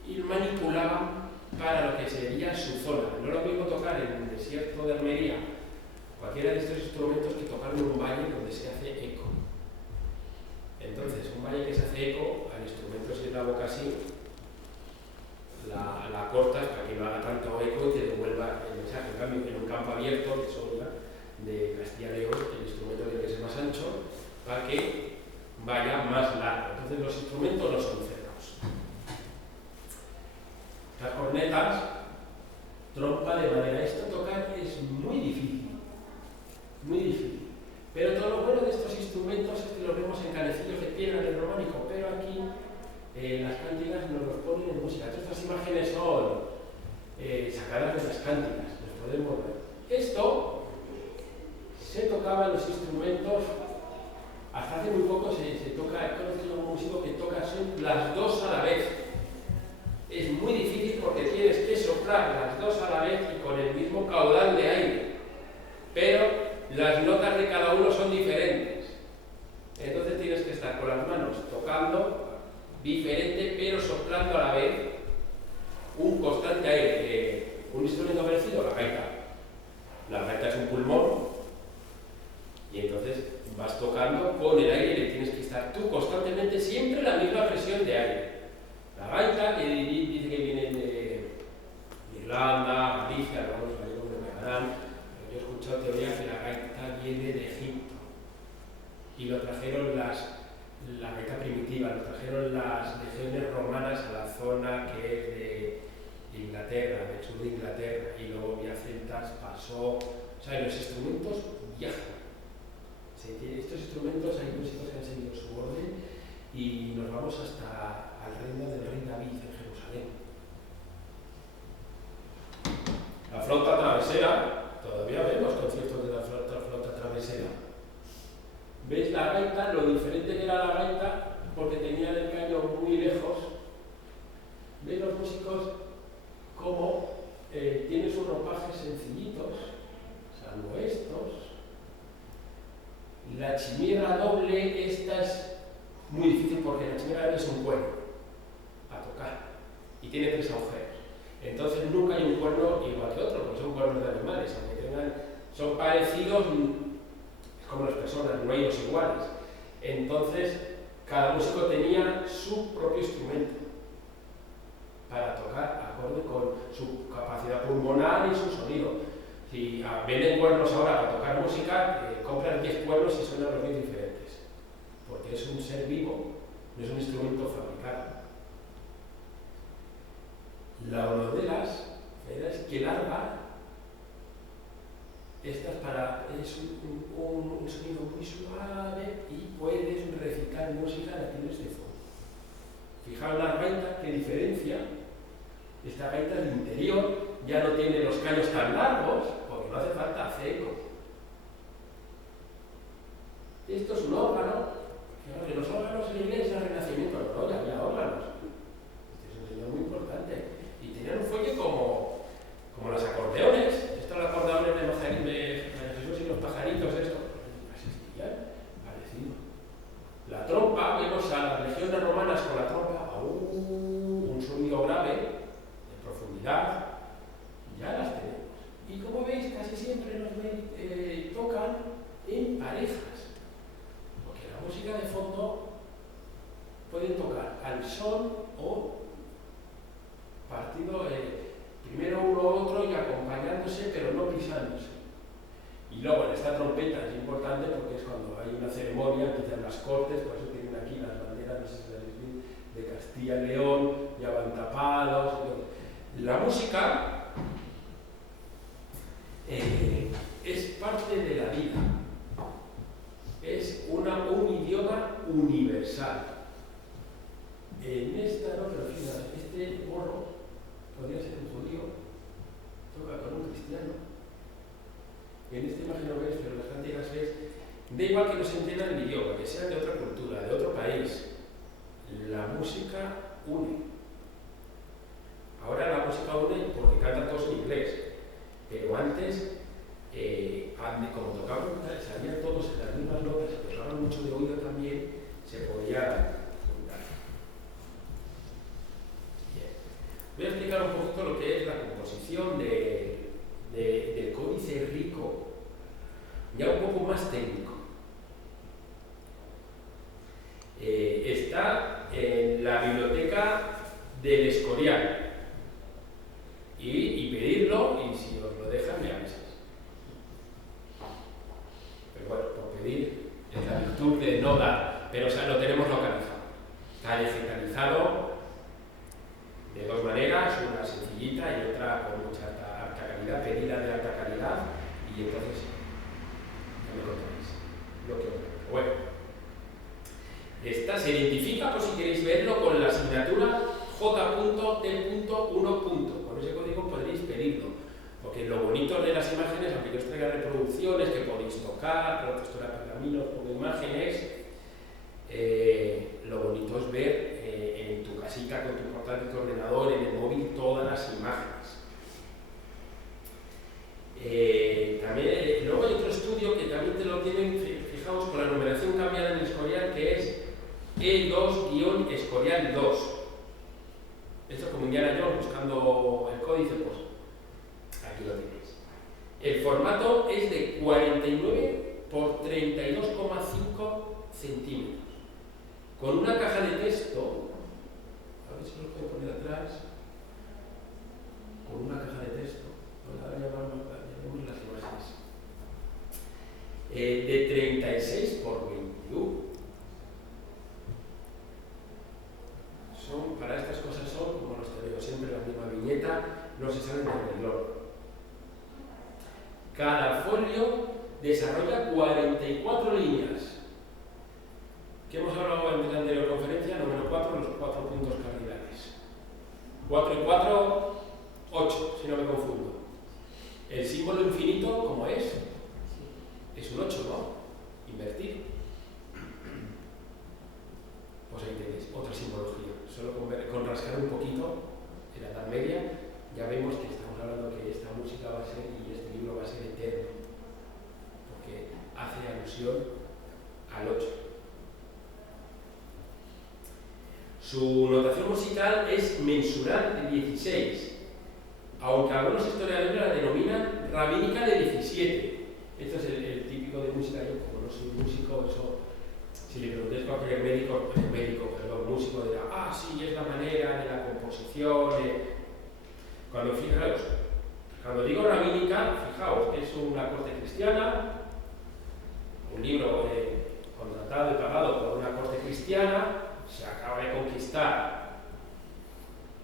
y lo manipulaban para lo que sería su zona. No lo mismo tocar en el desierto de Almería, cualquiera de estos instrumentos, que tocar en un valle donde se hace eco. Entonces, un valle que se hace eco, al instrumento si es la boca así, la cortas para que no haga tanto eco y te devuelva el mensaje. En cambio, en un campo abierto, que son de Castilla y León, el instrumento tiene que ser más ancho para que vaya más largo. Entonces, los instrumentos no son cerrados. Las cornetas, trompa de madera. Esto tocar es muy difícil. Muy difícil. Pero todo lo bueno de estos instrumentos es que los vemos encanecidos de piedra en el románico, pero aquí las cánticas nos los ponen en música. Todas estas imágenes son sacadas de las cánticas, los podemos ver. Esto se tocaba en los instrumentos, hasta hace muy poco se toca, he conocido a un músico que toca las dos a la vez. Es muy difícil porque tienes que soplar las dos a la vez y con el mismo caudal de aire. Pero las notas de cada uno son diferentes. Entonces tienes que estar con las manos tocando diferente, pero soplando a la vez un constante aire. Un instrumento parecido, la gaita. La gaita es un pulmón y entonces vas tocando con el aire y le tienes que estar tú constantemente siempre la misma presión de aire. La gaita, que dice que viene de Irlanda, Galicia, algunos gallegos me pegarán. Yo he escuchado teorías que la gaita viene de Egipto y lo trajeron la gaita primitiva, lo trajeron las legiones romanas a la zona que es de Inglaterra, del sur de Inglaterra, y luego vía celtas pasó. O sea, los instrumentos viajan. Estos instrumentos hay músicos que han seguido su orden y nos vamos hasta al reino del rey David en Jerusalén. La flauta travesera, todavía vemos conciertos de la flauta travesera. ¿Veis la gaita? Lo diferente que era la gaita, porque tenía el caño muy lejos. ¿Veis los músicos cómo tienen sus ropajes sencillitos, salvo estos? La chimera doble, esta es muy difícil porque la chimera doble es un cuerno a tocar y tiene 3 agujeros. Entonces nunca hay un cuerno igual que otro, porque son cuernos de animales, aunque son parecidos, es como las personas, no hay dos iguales. Entonces cada músico tenía su propio instrumento para tocar acorde con su capacidad pulmonar y su sonido. Si venden cuernos ahora para tocar música, compran 10 cuernos y suenan los 10 diferentes, porque es un ser vivo, no es un instrumento fabricado. La orodelas, es que larga, esta es un sonido muy suave y puedes recitar música la tienes de fondo. Fijaos la gaita, qué diferencia. Esta gaita del interior ya no tiene los caños tan largos, porque no hace falta hacer eco. Esto es un órgano, que los órganos en la iglesia del Renacimiento, no, ya había órganos. Este es un señor muy importante. Y tenían un fuelle como los acordeones. Estos acordeones de Jesús y los pajaritos, esto. Existían, parecido. La trompa, vemos a las legiones romanas con la trompa, un sonido grave, de profundidad, ya las tenemos. Y como veis, casi siempre nos tocan en parejas, porque la música de fondo pueden tocar al son o partido, primero uno u otro y acompañándose, pero no pisándose. Y luego en esta trompeta es importante porque es cuando hay una ceremonia, empiezan las cortes, por eso tienen aquí las banderas, no sé si las veis, de Castilla y León, ya van tapados. La música es parte de la vida, es un idioma universal. En esta, no, pero fíjate, este morro podría ser un judío, toca con un cristiano. En esta imagen no ves, pero las cantigas ves. Da igual que no se entiendan el idioma, que sean de otra cultura, de otro país. La música une. Ahora la música une porque cantan todos en inglés, pero antes, como tocaban, sabían todos en las mismas notas, se tocaban mucho de oído también, se podía juntar. Bien. Voy a explicar un poquito lo que es la composición del códice rico, ya un poco más técnico. Está en la biblioteca del Escorial y pedirlo, y si os lo dejan me avisas. Pero bueno, por pedir es la virtud de no dar, pero o sea, lo tenemos localizado. Está digitalizado de 2 maneras, una sencillita y otra con mucha alta calidad, pedida de alta calidad, y entonces ya me contaréis lo que os. Bueno, esta se identifica, por si queréis verlo, con la asignatura J.T.1. Con ese código podréis pedirlo, porque lo bonito de las imágenes, aunque yo os traiga reproducciones que podéis tocar, pero esto era pergaminos con imágenes, lo bonito es ver en tu casita con tu portátil, tu ordenador, en el móvil, todas las imágenes. También, luego hay otro estudio que también te lo tienen, fijaos, con la numeración cambiada en el Escorial, que es E2-Escorial 2. Esto es como Indiana Jones buscando el códice, pues aquí lo tenéis. El formato es de 49 por 32,5 centímetros. Con una caja de texto, a ver si lo puedo poner atrás, con una caja de texto, ahora llamamos las imágenes, de 36 por 21. Para estas cosas son, como los te digo siempre, la misma viñeta, no se salen del renglón. Cada folio desarrolla 44 líneas. ¿Qué hemos hablado en la anterior conferencia? Número 4, los 4 puntos cardinales. 4 y 4, 8, si no me confundo. El símbolo infinito, ¿cómo es? Es un 8, ¿no? Invertir. Pues ahí tenéis otra simbología. Solo con rascar un poquito en la Edad Media ya vemos que estamos hablando que esta música va a ser y este libro va a ser eterno, porque hace alusión al 8. Su notación musical es mensural de 16, aunque algunos historiadores la denominan rabínica de 17. Esto es el típico de música. Yo, como no soy músico, eso, si le preguntéis a cualquier músico dirá, sí, es la manera de la composición. Cuando digo rabínica, fijaos, es una corte cristiana, un libro contratado y pagado por una corte cristiana. Se acaba de conquistar,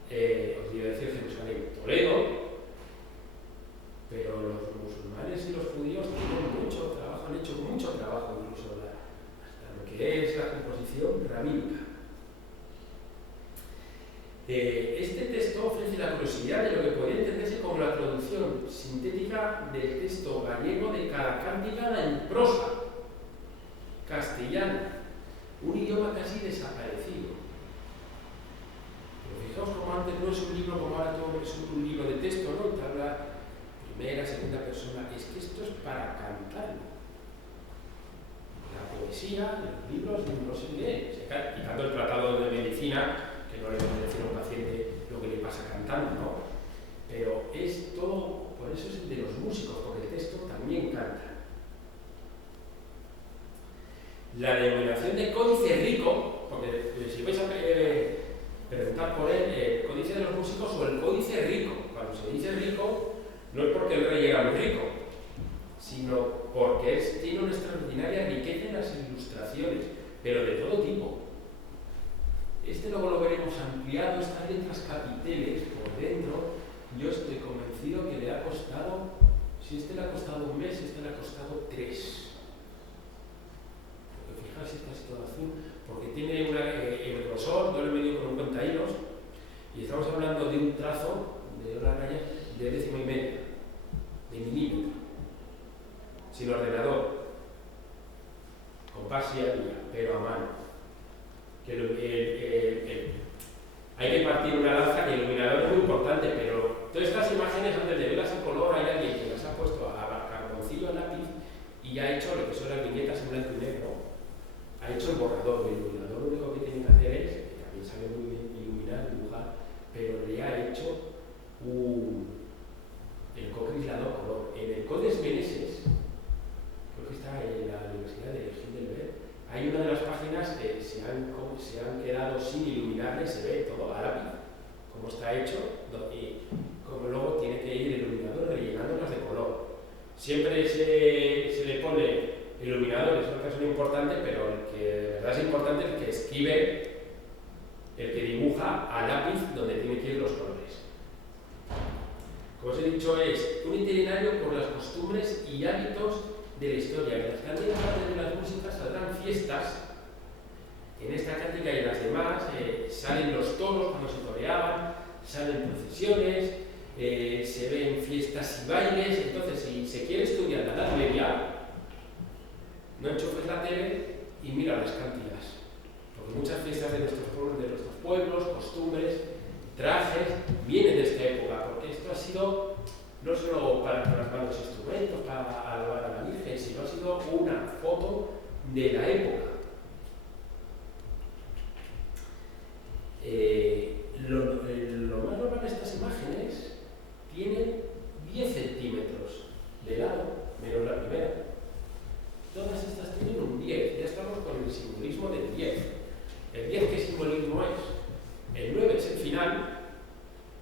os iba a decir Jerusalén, Toledo, pero los musulmanes y los judíos tienen mucho trabajo, han hecho mucho trabajo incluso hasta lo que es la composición rabínica. Este texto ofrece la curiosidad de lo que podría entenderse como la traducción sintética del texto gallego de cada cántica en prosa castellana, un idioma casi desaparecido. Pero fijaos como antes no es un libro como ahora todo es un libro de texto, ¿no? Te habla primera, segunda persona. Es que esto es para cantarlo. La poesía, los libros no se leen. Quitando el tratado de medicina, que no le va a decir a un paciente lo que le pasa cantando, ¿no? Pero es todo, por eso es de los músicos, porque el texto también canta. La denominación de códice rico, porque si vais a preguntar por él, el códice de los músicos o el códice rico. Cuando se dice rico, no es porque el rey era muy rico, sino porque tiene una extraordinaria riqueza en las ilustraciones, pero de todo tipo. Luego lo veremos ampliado, estas letras capiteles por dentro. Yo estoy convencido que le ha costado, si este le ha costado un mes, este le ha costado 3. Fijaos esta situación, porque tiene el grosor, yo lo he medido con un cuentahilos, y estamos hablando de un trazo de una raya de 10,5 de milímetro, sin ordenador, compás y ánima, pero a mano. Hay que partir una lanza, que el iluminador es muy importante, pero todas estas imágenes, antes de verlas a color, hay alguien que las ha puesto a carboncillo a lápiz y ha hecho lo que son las viñetas en blanco y negro. Ha hecho el borrador. El iluminador lo único que tiene que hacer es, que también sabe muy bien iluminar, dibujar, pero le ha hecho el cocrislador color. En el Codes Meneses, creo que está en la Universidad de Heidelberg, hay una de las páginas que se han quedado sin iluminar y se ve todo a lápiz, cómo está hecho y cómo luego tiene que ir el iluminador rellenándolas de color. Siempre se le pone iluminadores, no es muy importante, pero el que de verdad es importante es el que escribe, el que dibuja a lápiz donde tiene que ir los colores. Como os he dicho, es un itinerario por las costumbres y hábitos de la historia. En las cánticas de las músicas saldrán fiestas. En esta cántica y en las demás salen los toros cuando se toreaban, salen procesiones, se ven fiestas y bailes. Entonces, si se quiere estudiar la Edad Media, no enchufes la tele y mira las cánticas, porque muchas fiestas de nuestros pueblos, costumbres, trajes, vienen de esta época, porque esto ha sido no solo para los instrumentos, para alabar a la Virgen, sino ha sido una foto de la época. Lo más normal de estas imágenes tienen 10 centímetros de lado, menos la primera. Todas estas tienen un 10, ya estamos con el simbolismo del 10. ¿El 10 qué simbolismo es? El 9 es el final,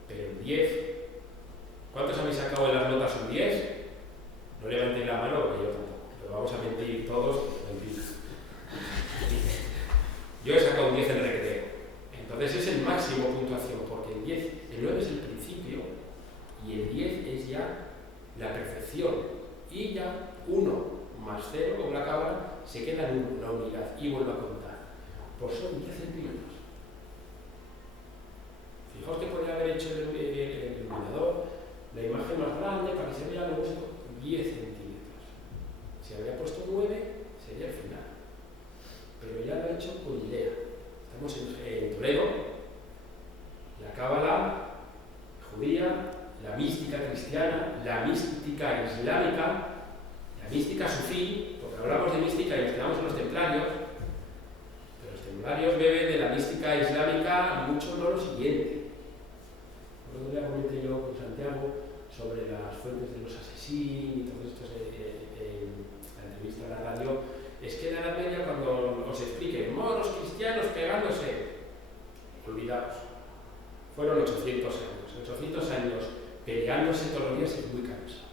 pero el 10, ¿cuántos habéis sacado en las notas un 10? No levantéis la mano porque yo tampoco, pero vamos a mentir todos, mentir. Yo he sacado un 10 en recreo, entonces es el máximo puntuación, porque el 9 es el principio y el 10 es ya la perfección, y ya 1 más 0 con la cámara se queda en 1, la unidad, y vuelve a contar. Pues son 10 centímetros. Fijaos que podría haber hecho el iluminador la imagen más grande para que se vea lo judía, la mística cristiana, la mística islámica, la mística sufí, porque hablamos de mística y nos quedamos en los templarios, pero los templarios beben de la mística islámica mucho no lo siguiente. Por otro día comenté yo con Santiago sobre las fuentes de los asesinos y todo esto en la entrevista a la radio. Es que en la Edad Media, cuando os expliquen moros cristianos pegándose, olvidaos, fueron 800 años. 800 años peleándose todos los días es muy cansado.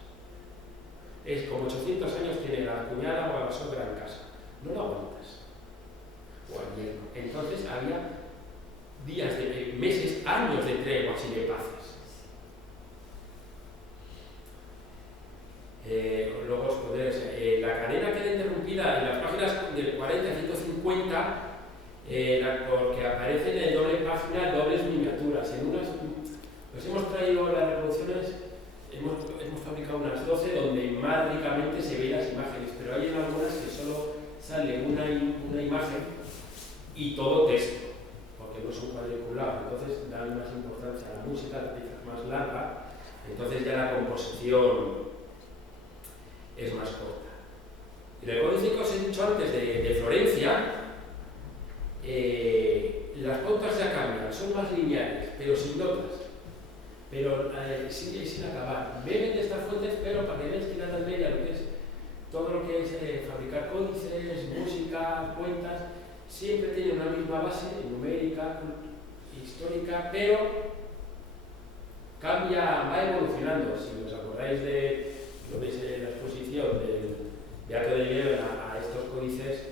Es como 800 años tiene a la cuñada o a la sogra en casa. No lo aguantas. O al yerno. Entonces había días, meses, años de treguas y de paces. Luego os podréis, la cadena queda interrumpida en las páginas del 40 a 150 porque aparecen en doble página dobles miniaturas. En unas, os hemos traído las reproducciones, hemos fabricado unas 12 donde más ricamente se ven las imágenes, pero hay en algunas que solo sale una imagen y todo texto, porque no son cuadriculados, entonces dan más importancia a la música, la pieza más larga, entonces ya la composición es más corta. En el códice que os he dicho antes de Florencia, las pautas ya cambian, son más lineales, pero sin notas, pero sigue sin acabar. Beben de estas fuentes, pero para que veáis que en la Edad Media lo que es todo lo que es fabricar códices, música, cuentas, siempre tiene una misma base numérica, histórica, pero cambia, va evolucionando. Si os acordáis de lo veis en la exposición del Beato de Lieber a estos códices,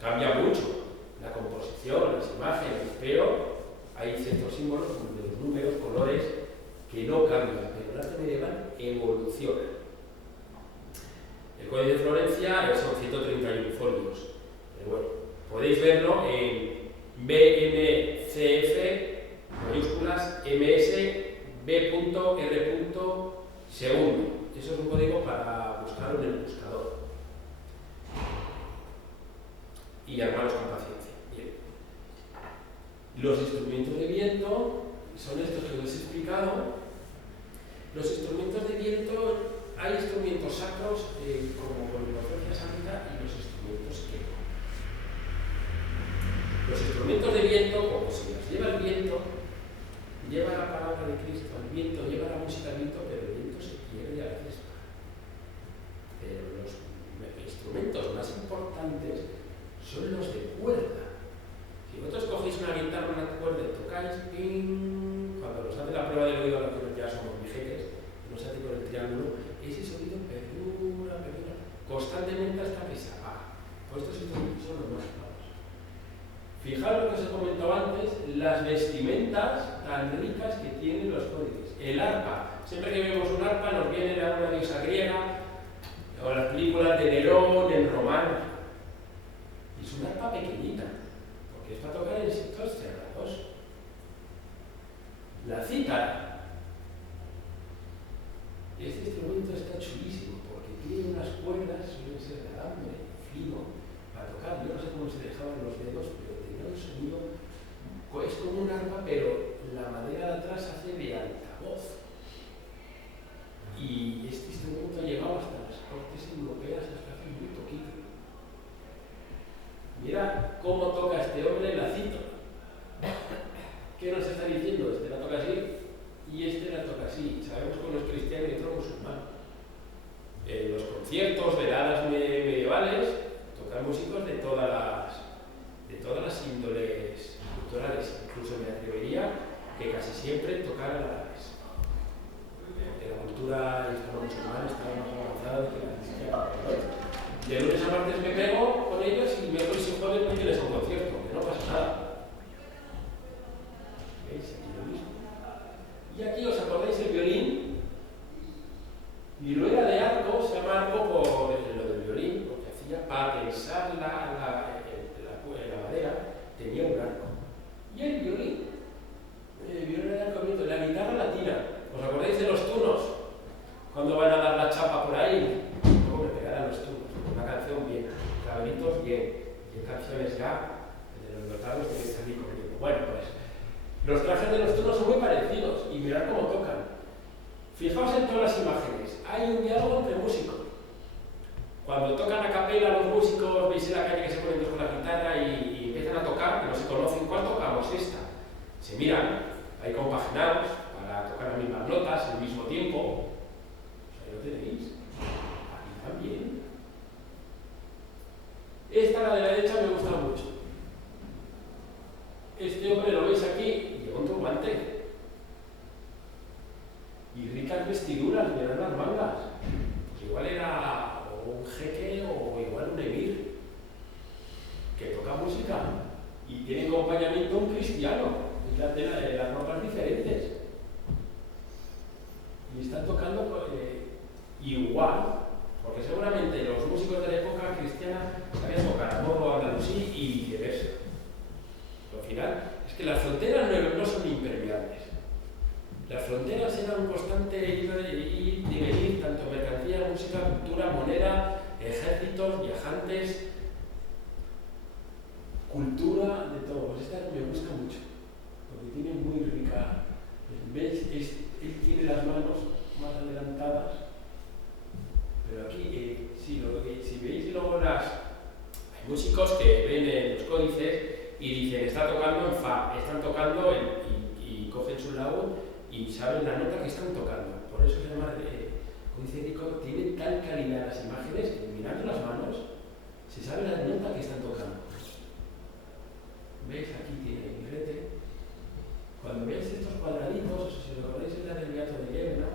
cambia mucho la composición, las imágenes, pero hay ciertos símbolos, como de los números, colores, que no cambian, pero el arte medieval evoluciona. El Códice de Florencia son 131 folios, pero bueno, podéis verlo en BMCF, mayúsculas, MS, B.R. segundo. Eso es un código para buscarlo en el buscador. Y armarlos con paciencia. Bien. Los instrumentos de viento son estos que os he explicado. Los instrumentos de viento, hay instrumentos sacros como con la Florencia Santa y los instrumentos que no. Los instrumentos de viento, como si las lleva el viento, lleva la palabra de Cristo al viento, lleva la música al viento, pero el viento se pierde a veces. Pero los instrumentos más importantes son los de cuerda. Si vosotros cogéis una guitarra, una cuerda y tocáis, ¡ping! Cuando nos hace la prueba del oído, a lo que ya somos viejetes, nos hace con el triángulo, ese sonido perdura, constantemente hasta que se apaga. Pues estos instrumentos son los más claros. Fijaros lo que os he comentado antes, las vestimentas tan ricas que tienen los códices. El arpa, siempre que vemos un arpa nos viene de alguna diosa griega, o las películas de Nerón, en Román. Y es una arpa pequeñita, porque es para tocar en sitios cerrados. La cítara. Este instrumento está chulísimo, porque tiene unas cuerdas, suelen ser de alambre, fino, para tocar. Yo no sé cómo se dejaban los dedos, pero tenía un sonido, es como un arpa, pero la madera de atrás hace de altavoz. Y este instrumento ha llegado hasta las cortes europeas hasta hace muy poquito. Mira cómo toca este hombre la cítara. ¿Qué nos está diciendo? Este la toca así y este la toca así. Sabemos que uno es cristiano y otro musulmán. En los conciertos, veladas medievales, tocan músicos de todas las índoles culturales. Incluso me atrevería que casi siempre tocaran árabes. Porque la cultura musulmana estaba más avanzada que la cristiana. De lunes a martes me pego con ellos y miércoles y jueves no tienes un concierto, que no pasa nada. ¿Veis? Aquí lo mismo. Y aquí os acordáis el violín. Viruela de arco, se llama arco por lo del violín, porque hacía para tensar la madera, tenía un arco. Y el violín de arco, la guitarra latina. ¿Os acordáis de los tunos? Cuando van a dar la chapa por ahí, luego me pegarán los tunos. Una canción bien, claveritos bien, y canciones ya, de los notados de que salir corriendo. Bueno, pues los trajes de los tunos son muy parecidos, y mirad cómo Fijaos en todas las imágenes, hay un diálogo entre músicos. Cuando tocan a capela los músicos, veis en la calle que se ponen con la guitarra y empiezan a tocar, que no se conocen, ¿cuál tocamos? Esta. Se miran, ahí compaginados, para tocar las mismas notas al mismo tiempo. Pues ahí lo tenéis. Aquí también. Esta, la de la derecha, me gusta mucho. Este hombre, lo veis aquí, lleva un turbante. Y ricas vestiduras, mirad las mangas. Pues igual era un jeque o igual un emir que toca música y tiene acompañamiento un cristiano. Es la tela de las ropas diferentes. Y están tocando igual, porque seguramente los músicos de la época cristiana sabían tocar a modo andalusí y viceversa. Al final, es que las fronteras no son impermeables. Las fronteras eran un constante ir y venir, tanto mercancía, música, cultura, moneda, ejércitos, viajantes, cultura, de todo. Pues esta me gusta mucho, porque tiene muy rica. ¿Veis? Él tiene las manos más adelantadas, pero aquí, si veis luego hay músicos que ven en los códices y dicen, está tocando en fa, están tocando y cogen su laúd y saben la nota que están tocando. Por eso se llama códice rico, tiene tal calidad las imágenes que mirando las manos se sabe la nota que están tocando. ¿Veis? Aquí tiene el birrete. Cuando veis estos cuadraditos, si os acordáis en la del Beato de Llerena,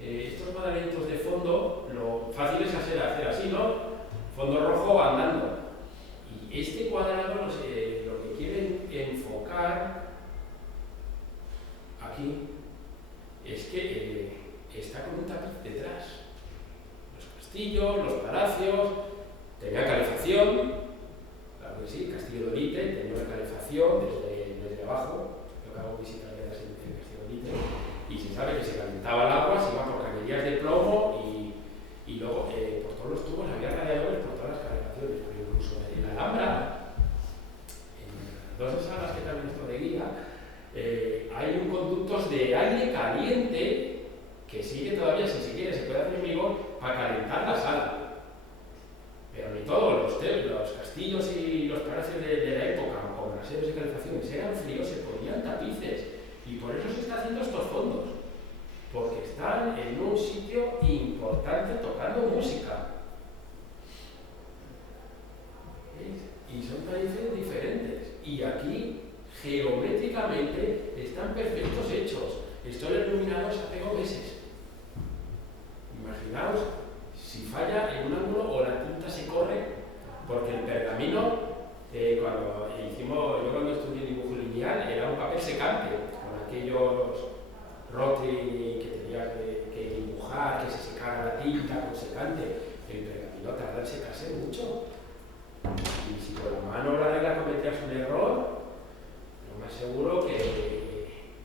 estos cuadraditos de fondo, lo fácil es hacer así, ¿no? Fondo rojo andando. Y este cuadrado lo que quieren enfocar aquí es que está con un tapiz detrás. Los castillos, los palacios, tenía calefacción, claro que sí, Castillo de Olite tenía una calefacción desde abajo. Yo que hago visitas guiadas en Castillo de Olite y se sabe que se calentaba el agua, se iba por cañerías de plomo y luego por todos los tubos había radiadores por todas las calefacciones, pero incluso en la Alhambra, en dos salas que también esto de guía, hay un conductos de aire caliente que sigue todavía, si se quiere, se puede hacer en vigor para calentar la sala. Pero ni todos los castillos y los palacios de la época, con braseros y calefacciones, eran fríos, se ponían tapices. Y por eso se está haciendo estos fondos. Porque están en un sitio importante tocando música. ¿Veis? Y son países diferentes. Y aquí, geométricamente, están perfectos hechos. Están iluminados hace meses. Imaginaos si falla en un ángulo o la tinta se corre, porque el pergamino, cuando estudié dibujo lineal, era un papel secante, con aquellos rotring que tenías que dibujar, que se secara la tinta con secante. El pergamino tarda en secarse mucho. Y si con la mano la regla cometías un error, lo más seguro que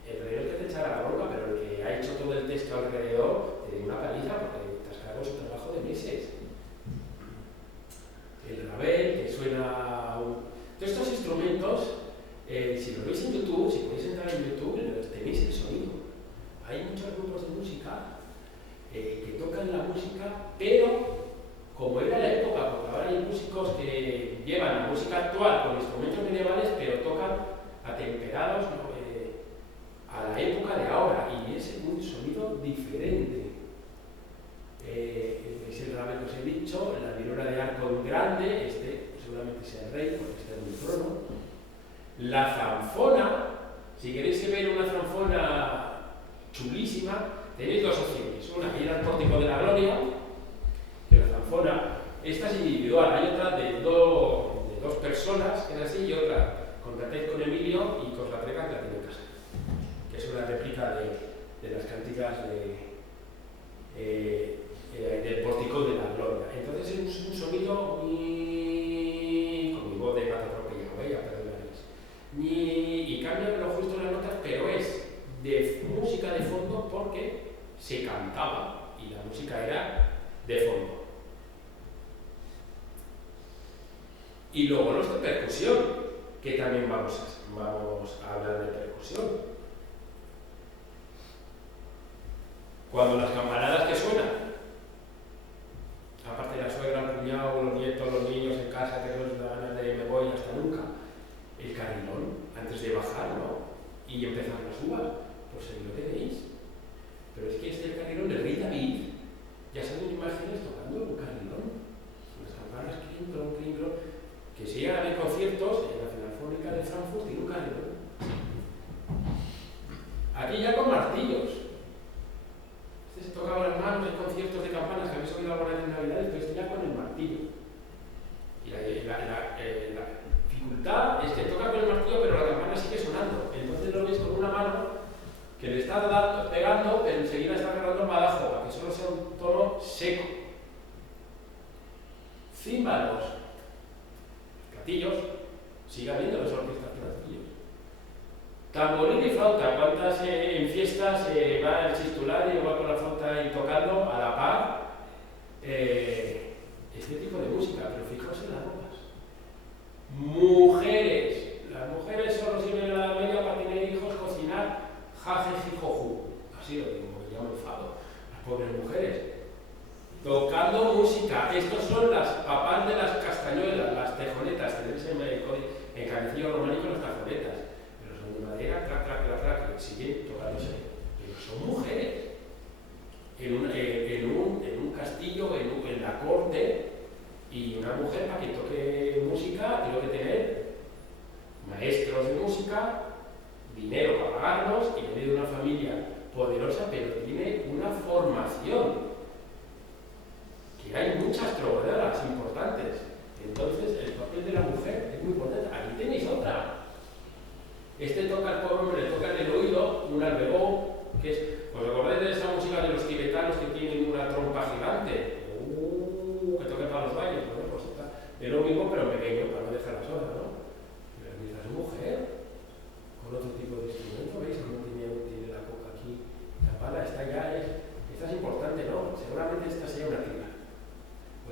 el rey es que te echara la bronca, pero el que ha hecho todo el texto alrededor te dio una paliza porque te has cargado su trabajo de meses. El rabel, que suena... Todos estos instrumentos, si los veis en YouTube, si podéis entrar en YouTube, tenéis el sonido. Hay muchos grupos de música que tocan la música, pero como era la época, porque ahora hay músicos que llevan la música actual con instrumentos medievales, pero tocan atemperados a la época de ahora, y es un sonido diferente. Es el rabel que os he dicho, la viruela de arco grande, seguramente sea el rey, porque está en el trono. La zanfona, si queréis ver una zanfona chulísima, tenéis dos opciones. Una que ir al pórtico de la gloria, que la zanfona, esta es individual, hay otra de dos personas, que es así, y otra contactáis con Emilio y que os la traigan, que la tiene en casa, que es una réplica de las cantigas del pórtico de la gloria. Entonces es un sonido con mi voz de gato atropellado, ya perdonaréis, y cambia lo justo las notas, pero es de música de fondo porque se cantaba y la música era de fondo. Y luego los de percusión, que también vamos a hablar de percusión. Cuando las campanadas que suenan, aparte de la suegra, el cuñado, los nietos, los niños en casa, que son las ganas de me voy hasta nunca, el carrilón, antes de bajar, ¿no? Y empezar la suba, pues ahí lo tenéis. Pero es que este carrilón, el rey David, ya salen imágenes tocando un carrilón. Las campanas, crin, que si llegan a ver conciertos en la Filarmónica de Frankfurt tiene un carrilón. Aquí ya con martillos. Este se tocaba las manos en conciertos de campanas que habéis oído alguna vez en Navidades, pero este ya con el martillo. Y la dificultad es que toca con el martillo, pero la campana sigue sonando. Entonces lo ves con una mano que le está pegando, pero enseguida está agarrando el badajo para que solo sea un tono seco. Címbalos, platillos, sigue habiendo las orquestas platillos. Tamboril y flauta, ¿cuántas en fiestas va el chistular y va con la flauta ahí tocando a la par? Este tipo de música, pero fijaos en las ropas. Mujeres, las mujeres solo sirven a la media para tener hijos, cocinar, jajejijoju, así lo digo, porque ya me enfado. Las pobres mujeres, tocando música. Estos son las papás de las castañuelas, las tejonetas, tenéis en Canecillo Románico las tajonetas. De madera, clac, siguen tocándose, pero son mujeres. En un castillo, en la corte, y una mujer para que toque música tiene que tener maestros de música, dinero para pagarlos, y viene de una familia poderosa, pero tiene una formación. Que hay muchas trovadoras importantes. Entonces, el papel de la mujer es muy importante. Aquí tenéis otra. Este toca al pobre hombre, le toca en el oído un albegó, que es, ¿os acordáis de esa música de los tibetanos que tienen una trompa gigante? Que toca para los bailes, ¿no? Pues está, es lo mismo pero pequeño, para no dejar las horas, ¿no? Pero esta es mujer, con otro tipo de instrumento, ¿veis? No tiene la coca aquí tapada, esta es importante, ¿no? Seguramente esta sea una tía,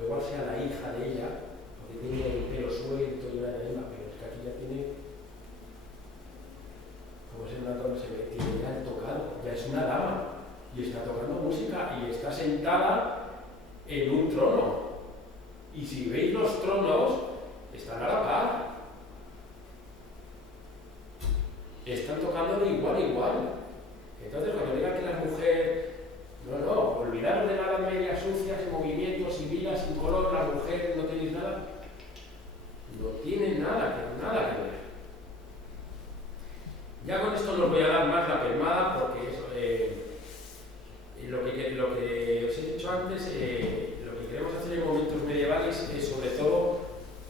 o igual sea la hija de ella, porque tiene el pelo suelto y una diadema, pero es que aquí ya tiene... Pues es una cosa que tiene ya tocado, ya es una dama y está tocando música y está sentada en un trono. Y si veis los tronos, están a la par. Están tocando de igual a igual. Entonces, cuando digan que la mujer, no, olvidaros de la Edad Media sucia, sin movimientos, sin vida, sin color, la mujer no tenéis nada. No tiene nada que ver. Ya con esto no os voy a dar más la permada porque eso, lo que os he dicho antes, lo que queremos hacer en momentos medievales es sobre todo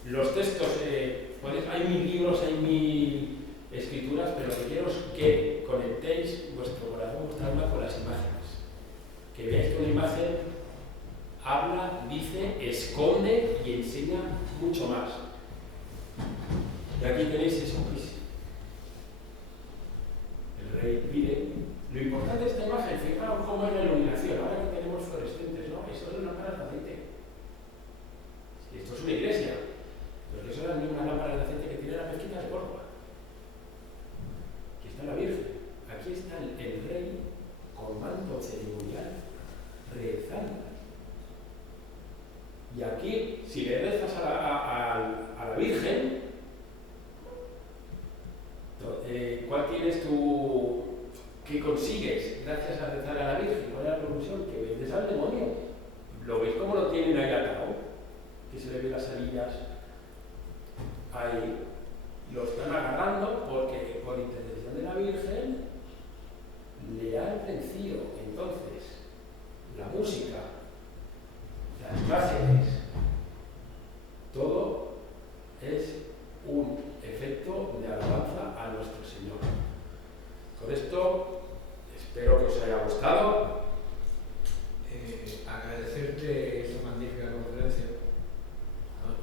los textos, hay 1000 libros, hay 1000 escrituras, pero lo que quiero es que conectéis vuestro corazón, vuestra alma con las imágenes. Que veáis que una imagen habla, dice, esconde y enseña mucho más. Y aquí tenéis eso. El rey pide. Lo importante de esta imagen, fijaos cómo es la iluminación, ahora que tenemos fluorescentes, ¿no? Eso es lámparas de aceite. Y esto es una iglesia, pero que son las mismas lámparas de aceite que tiene la mezquita de Córdoba. Aquí está la Virgen, aquí está el rey con manto ceremonial rezando. Y aquí, si le rezas a la Virgen, ¿cuál tienes tú? ¿Qué consigues gracias a rezar a la Virgen? ¿Cuál es la conclusión? Que vendes al demonio. ¿Lo veis cómo lo tienen ahí atado? Que se le ve las anillas ahí. Lo están agarrando porque por intercesión de la Virgen le han vencido. Entonces, la música, las imágenes, todo es un efecto de alabanza a nuestro Señor. Con esto, espero que os haya gustado. Agradecerte esta magnífica conferencia,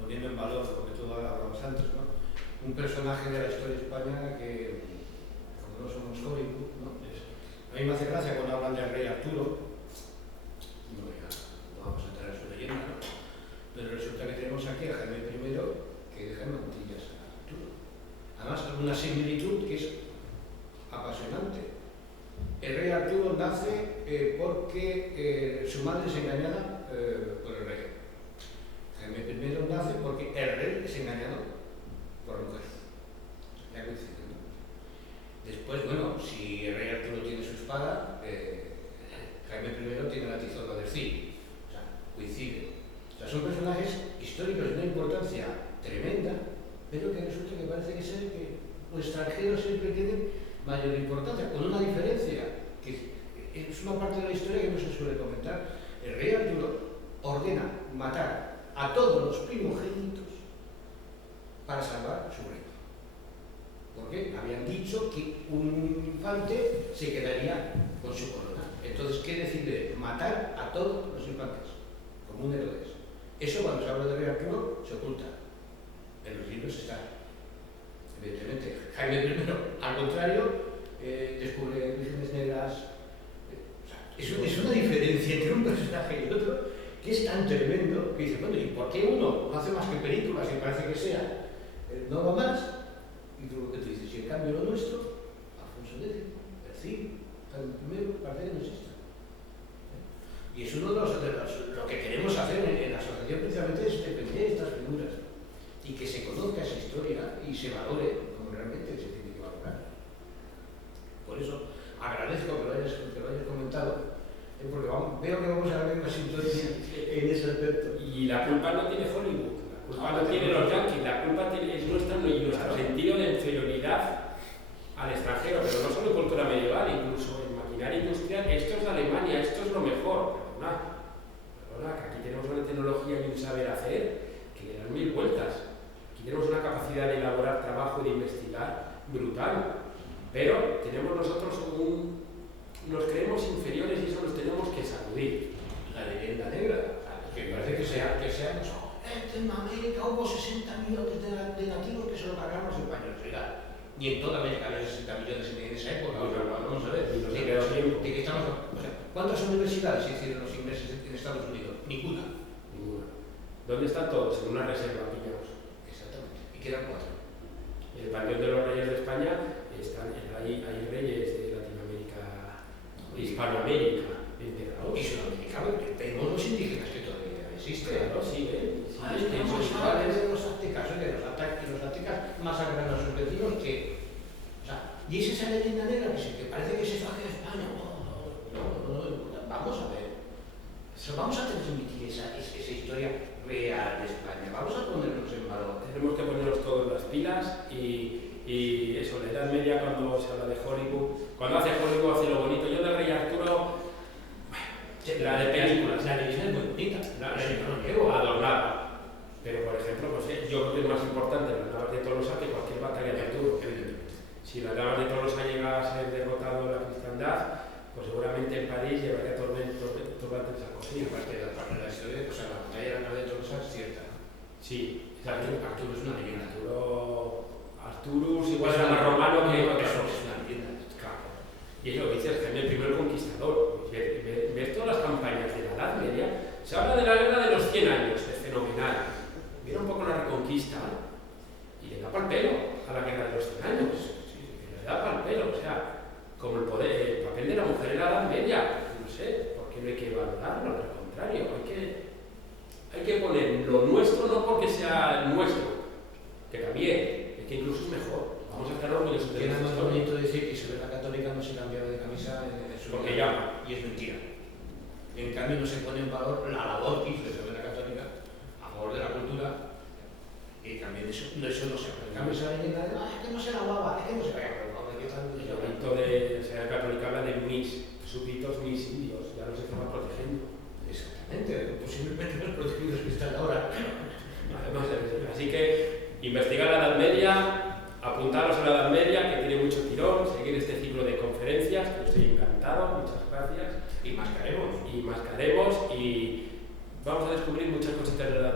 poniendo en valor lo que tú hablabas antes, ¿no? Un personaje de la historia de España que, como no somos jóvenes, ¿no? A mí me hace gracia cuando hablan del rey Arturo. No vamos a entrar en su leyenda, ¿no? Pero resulta que tenemos aquí a Jaime I que deja en mantillas a Arturo. Además, una similitud que es apasionante. el rey Arturo nace porque su madre es engañada por el rey. Jaime I nace porque el rey es engañado por la mujer. Ya coincide, ¿no? Después, bueno, si el rey Arturo tiene su espada, Jaime I tiene la tizona del Cid. O sea, coincide. O sea, son personajes históricos de una importancia tremenda, pero que resulta que parece que ser que los extranjeros siempre tienen mayor importancia, con una diferencia, que es una parte de la historia que no se suele comentar. El rey Arturo ordena matar a todos los primogénitos para salvar su reino. Porque habían dicho que un infante se quedaría con su corona. Entonces, ¿qué decide? Matar a todos los infantes, como un Herodes. Eso, cuando se habla de rey Arturo, se oculta. En los libros está. Evidentemente, Jaime I, al contrario, descubre vírgenes negras. Es una diferencia entre un personaje y otro que es tan tremendo que dice, bueno, ¿y por qué uno no hace más que películas y parece que sea no va más? Y tú lo que tú dices, y en cambio lo nuestro, Alfonso X, el Cid, Jaime I, parece que no existe. Y es uno de lo que queremos hacer en la asociación precisamente es defender estas figuras y que se conozca esa historia y se valore como realmente se tiene que valorar. Por eso agradezco que lo hayas comentado, porque veo que vamos a ver una sintonía en ese aspecto. Y la culpa no tiene Hollywood, la culpa no tiene los yankees, la culpa es nuestro sentido de inferioridad al extranjero, pero no solo en cultura medieval, incluso en maquinaria industrial. Esto es de Alemania, esto es lo mejor. Perdona, que aquí tenemos una tecnología y un saber hacer que le dan mil vueltas. Aquí tenemos una capacidad de elaborar trabajo y de investigar brutal, pero tenemos nosotros nos creemos inferiores y eso nos tenemos que sacudir. La leyenda negra, que parece que sea en América hubo 60 millones de nativos que se lo cargaron los españoles. Oiga, ni en toda América había 60 millones en esa época. Vamos a ver. ¿Cuántas universidades hicieron los ingleses en Estados Unidos? Ninguna. ¿Dónde están todos? En una reserva, pillados. Exactamente. Y quedan 4. En el Panteón de los Reyes de España hay reyes de Latinoamérica, Hispanoamérica, enterrados. Y Sudamérica, tenemos los indígenas que todavía existen. Claro, sí, Tenemos iguales de los aztecas, los aztecas masacran a sus vecinos que. O sea, y es esa leyenda negra que parece que se faje de España. No, vamos a ver. Vamos a transmitir esa historia real de España. Vamos a ponernos en valor. Tenemos que ponernos todas las pilas y eso, la Edad Media, cuando se habla de Hollywood, cuando hace Hollywood hace lo bonito. Yo del Rey Arturo, la de películas, la leyenda es muy bonita, adornada. Pero por ejemplo, pues, yo creo que es más importante las navas de Tolosa que cualquier batalla de Arturo. Si las navas de Tolosa llega a ser derrotado la cristiandad, pues seguramente en París llevaría tormentos a cocina. Aparte de la historia, o sea, la batalla de la nave de Tolosa es cierta. Sí, Arturo es una leyenda. Arturus igual era más romano que eso es una leyenda. Claro. Y es lo que dices, Jaime I el Conquistador. Ves todas las campañas de la Edad Media. Se habla de la guerra de los 100 años, es fenomenal. Mira un poco la Reconquista y le da pa'l pelo a la guerra de los 100 años. Le da pa'l pelo, o sea, como el papel de la mujer en la Edad Media. No sé, ¿por qué no hay que valorarlo? Al contrario, hay que poner lo nuestro no porque sea nuestro, que también, es que incluso es mejor. Vamos a estar orgullosos de Queda nuestra más historia. bonito decir que Isabel la Católica no se cambiaba de camisa en su Porque vida. llama. Y es mentira. En cambio no se pone en valor la labor que hizo Isabel la Católica a favor de la cultura, y también eso no se habla. En cambio esa leyenda de es que no se lavaba, es que no se veía. El momento de la católica habla de mis súbditos, mis indios, ya los estaba protegiendo. Exactamente, posiblemente los protegidos que están ahora. Además, así que investigar la Edad Media, apuntaros a la Edad Media, que tiene mucho tirón, seguir este ciclo de conferencias, que estoy encantado, muchas gracias. Y mascaremos. Y vamos a descubrir muchas cositas de la Edad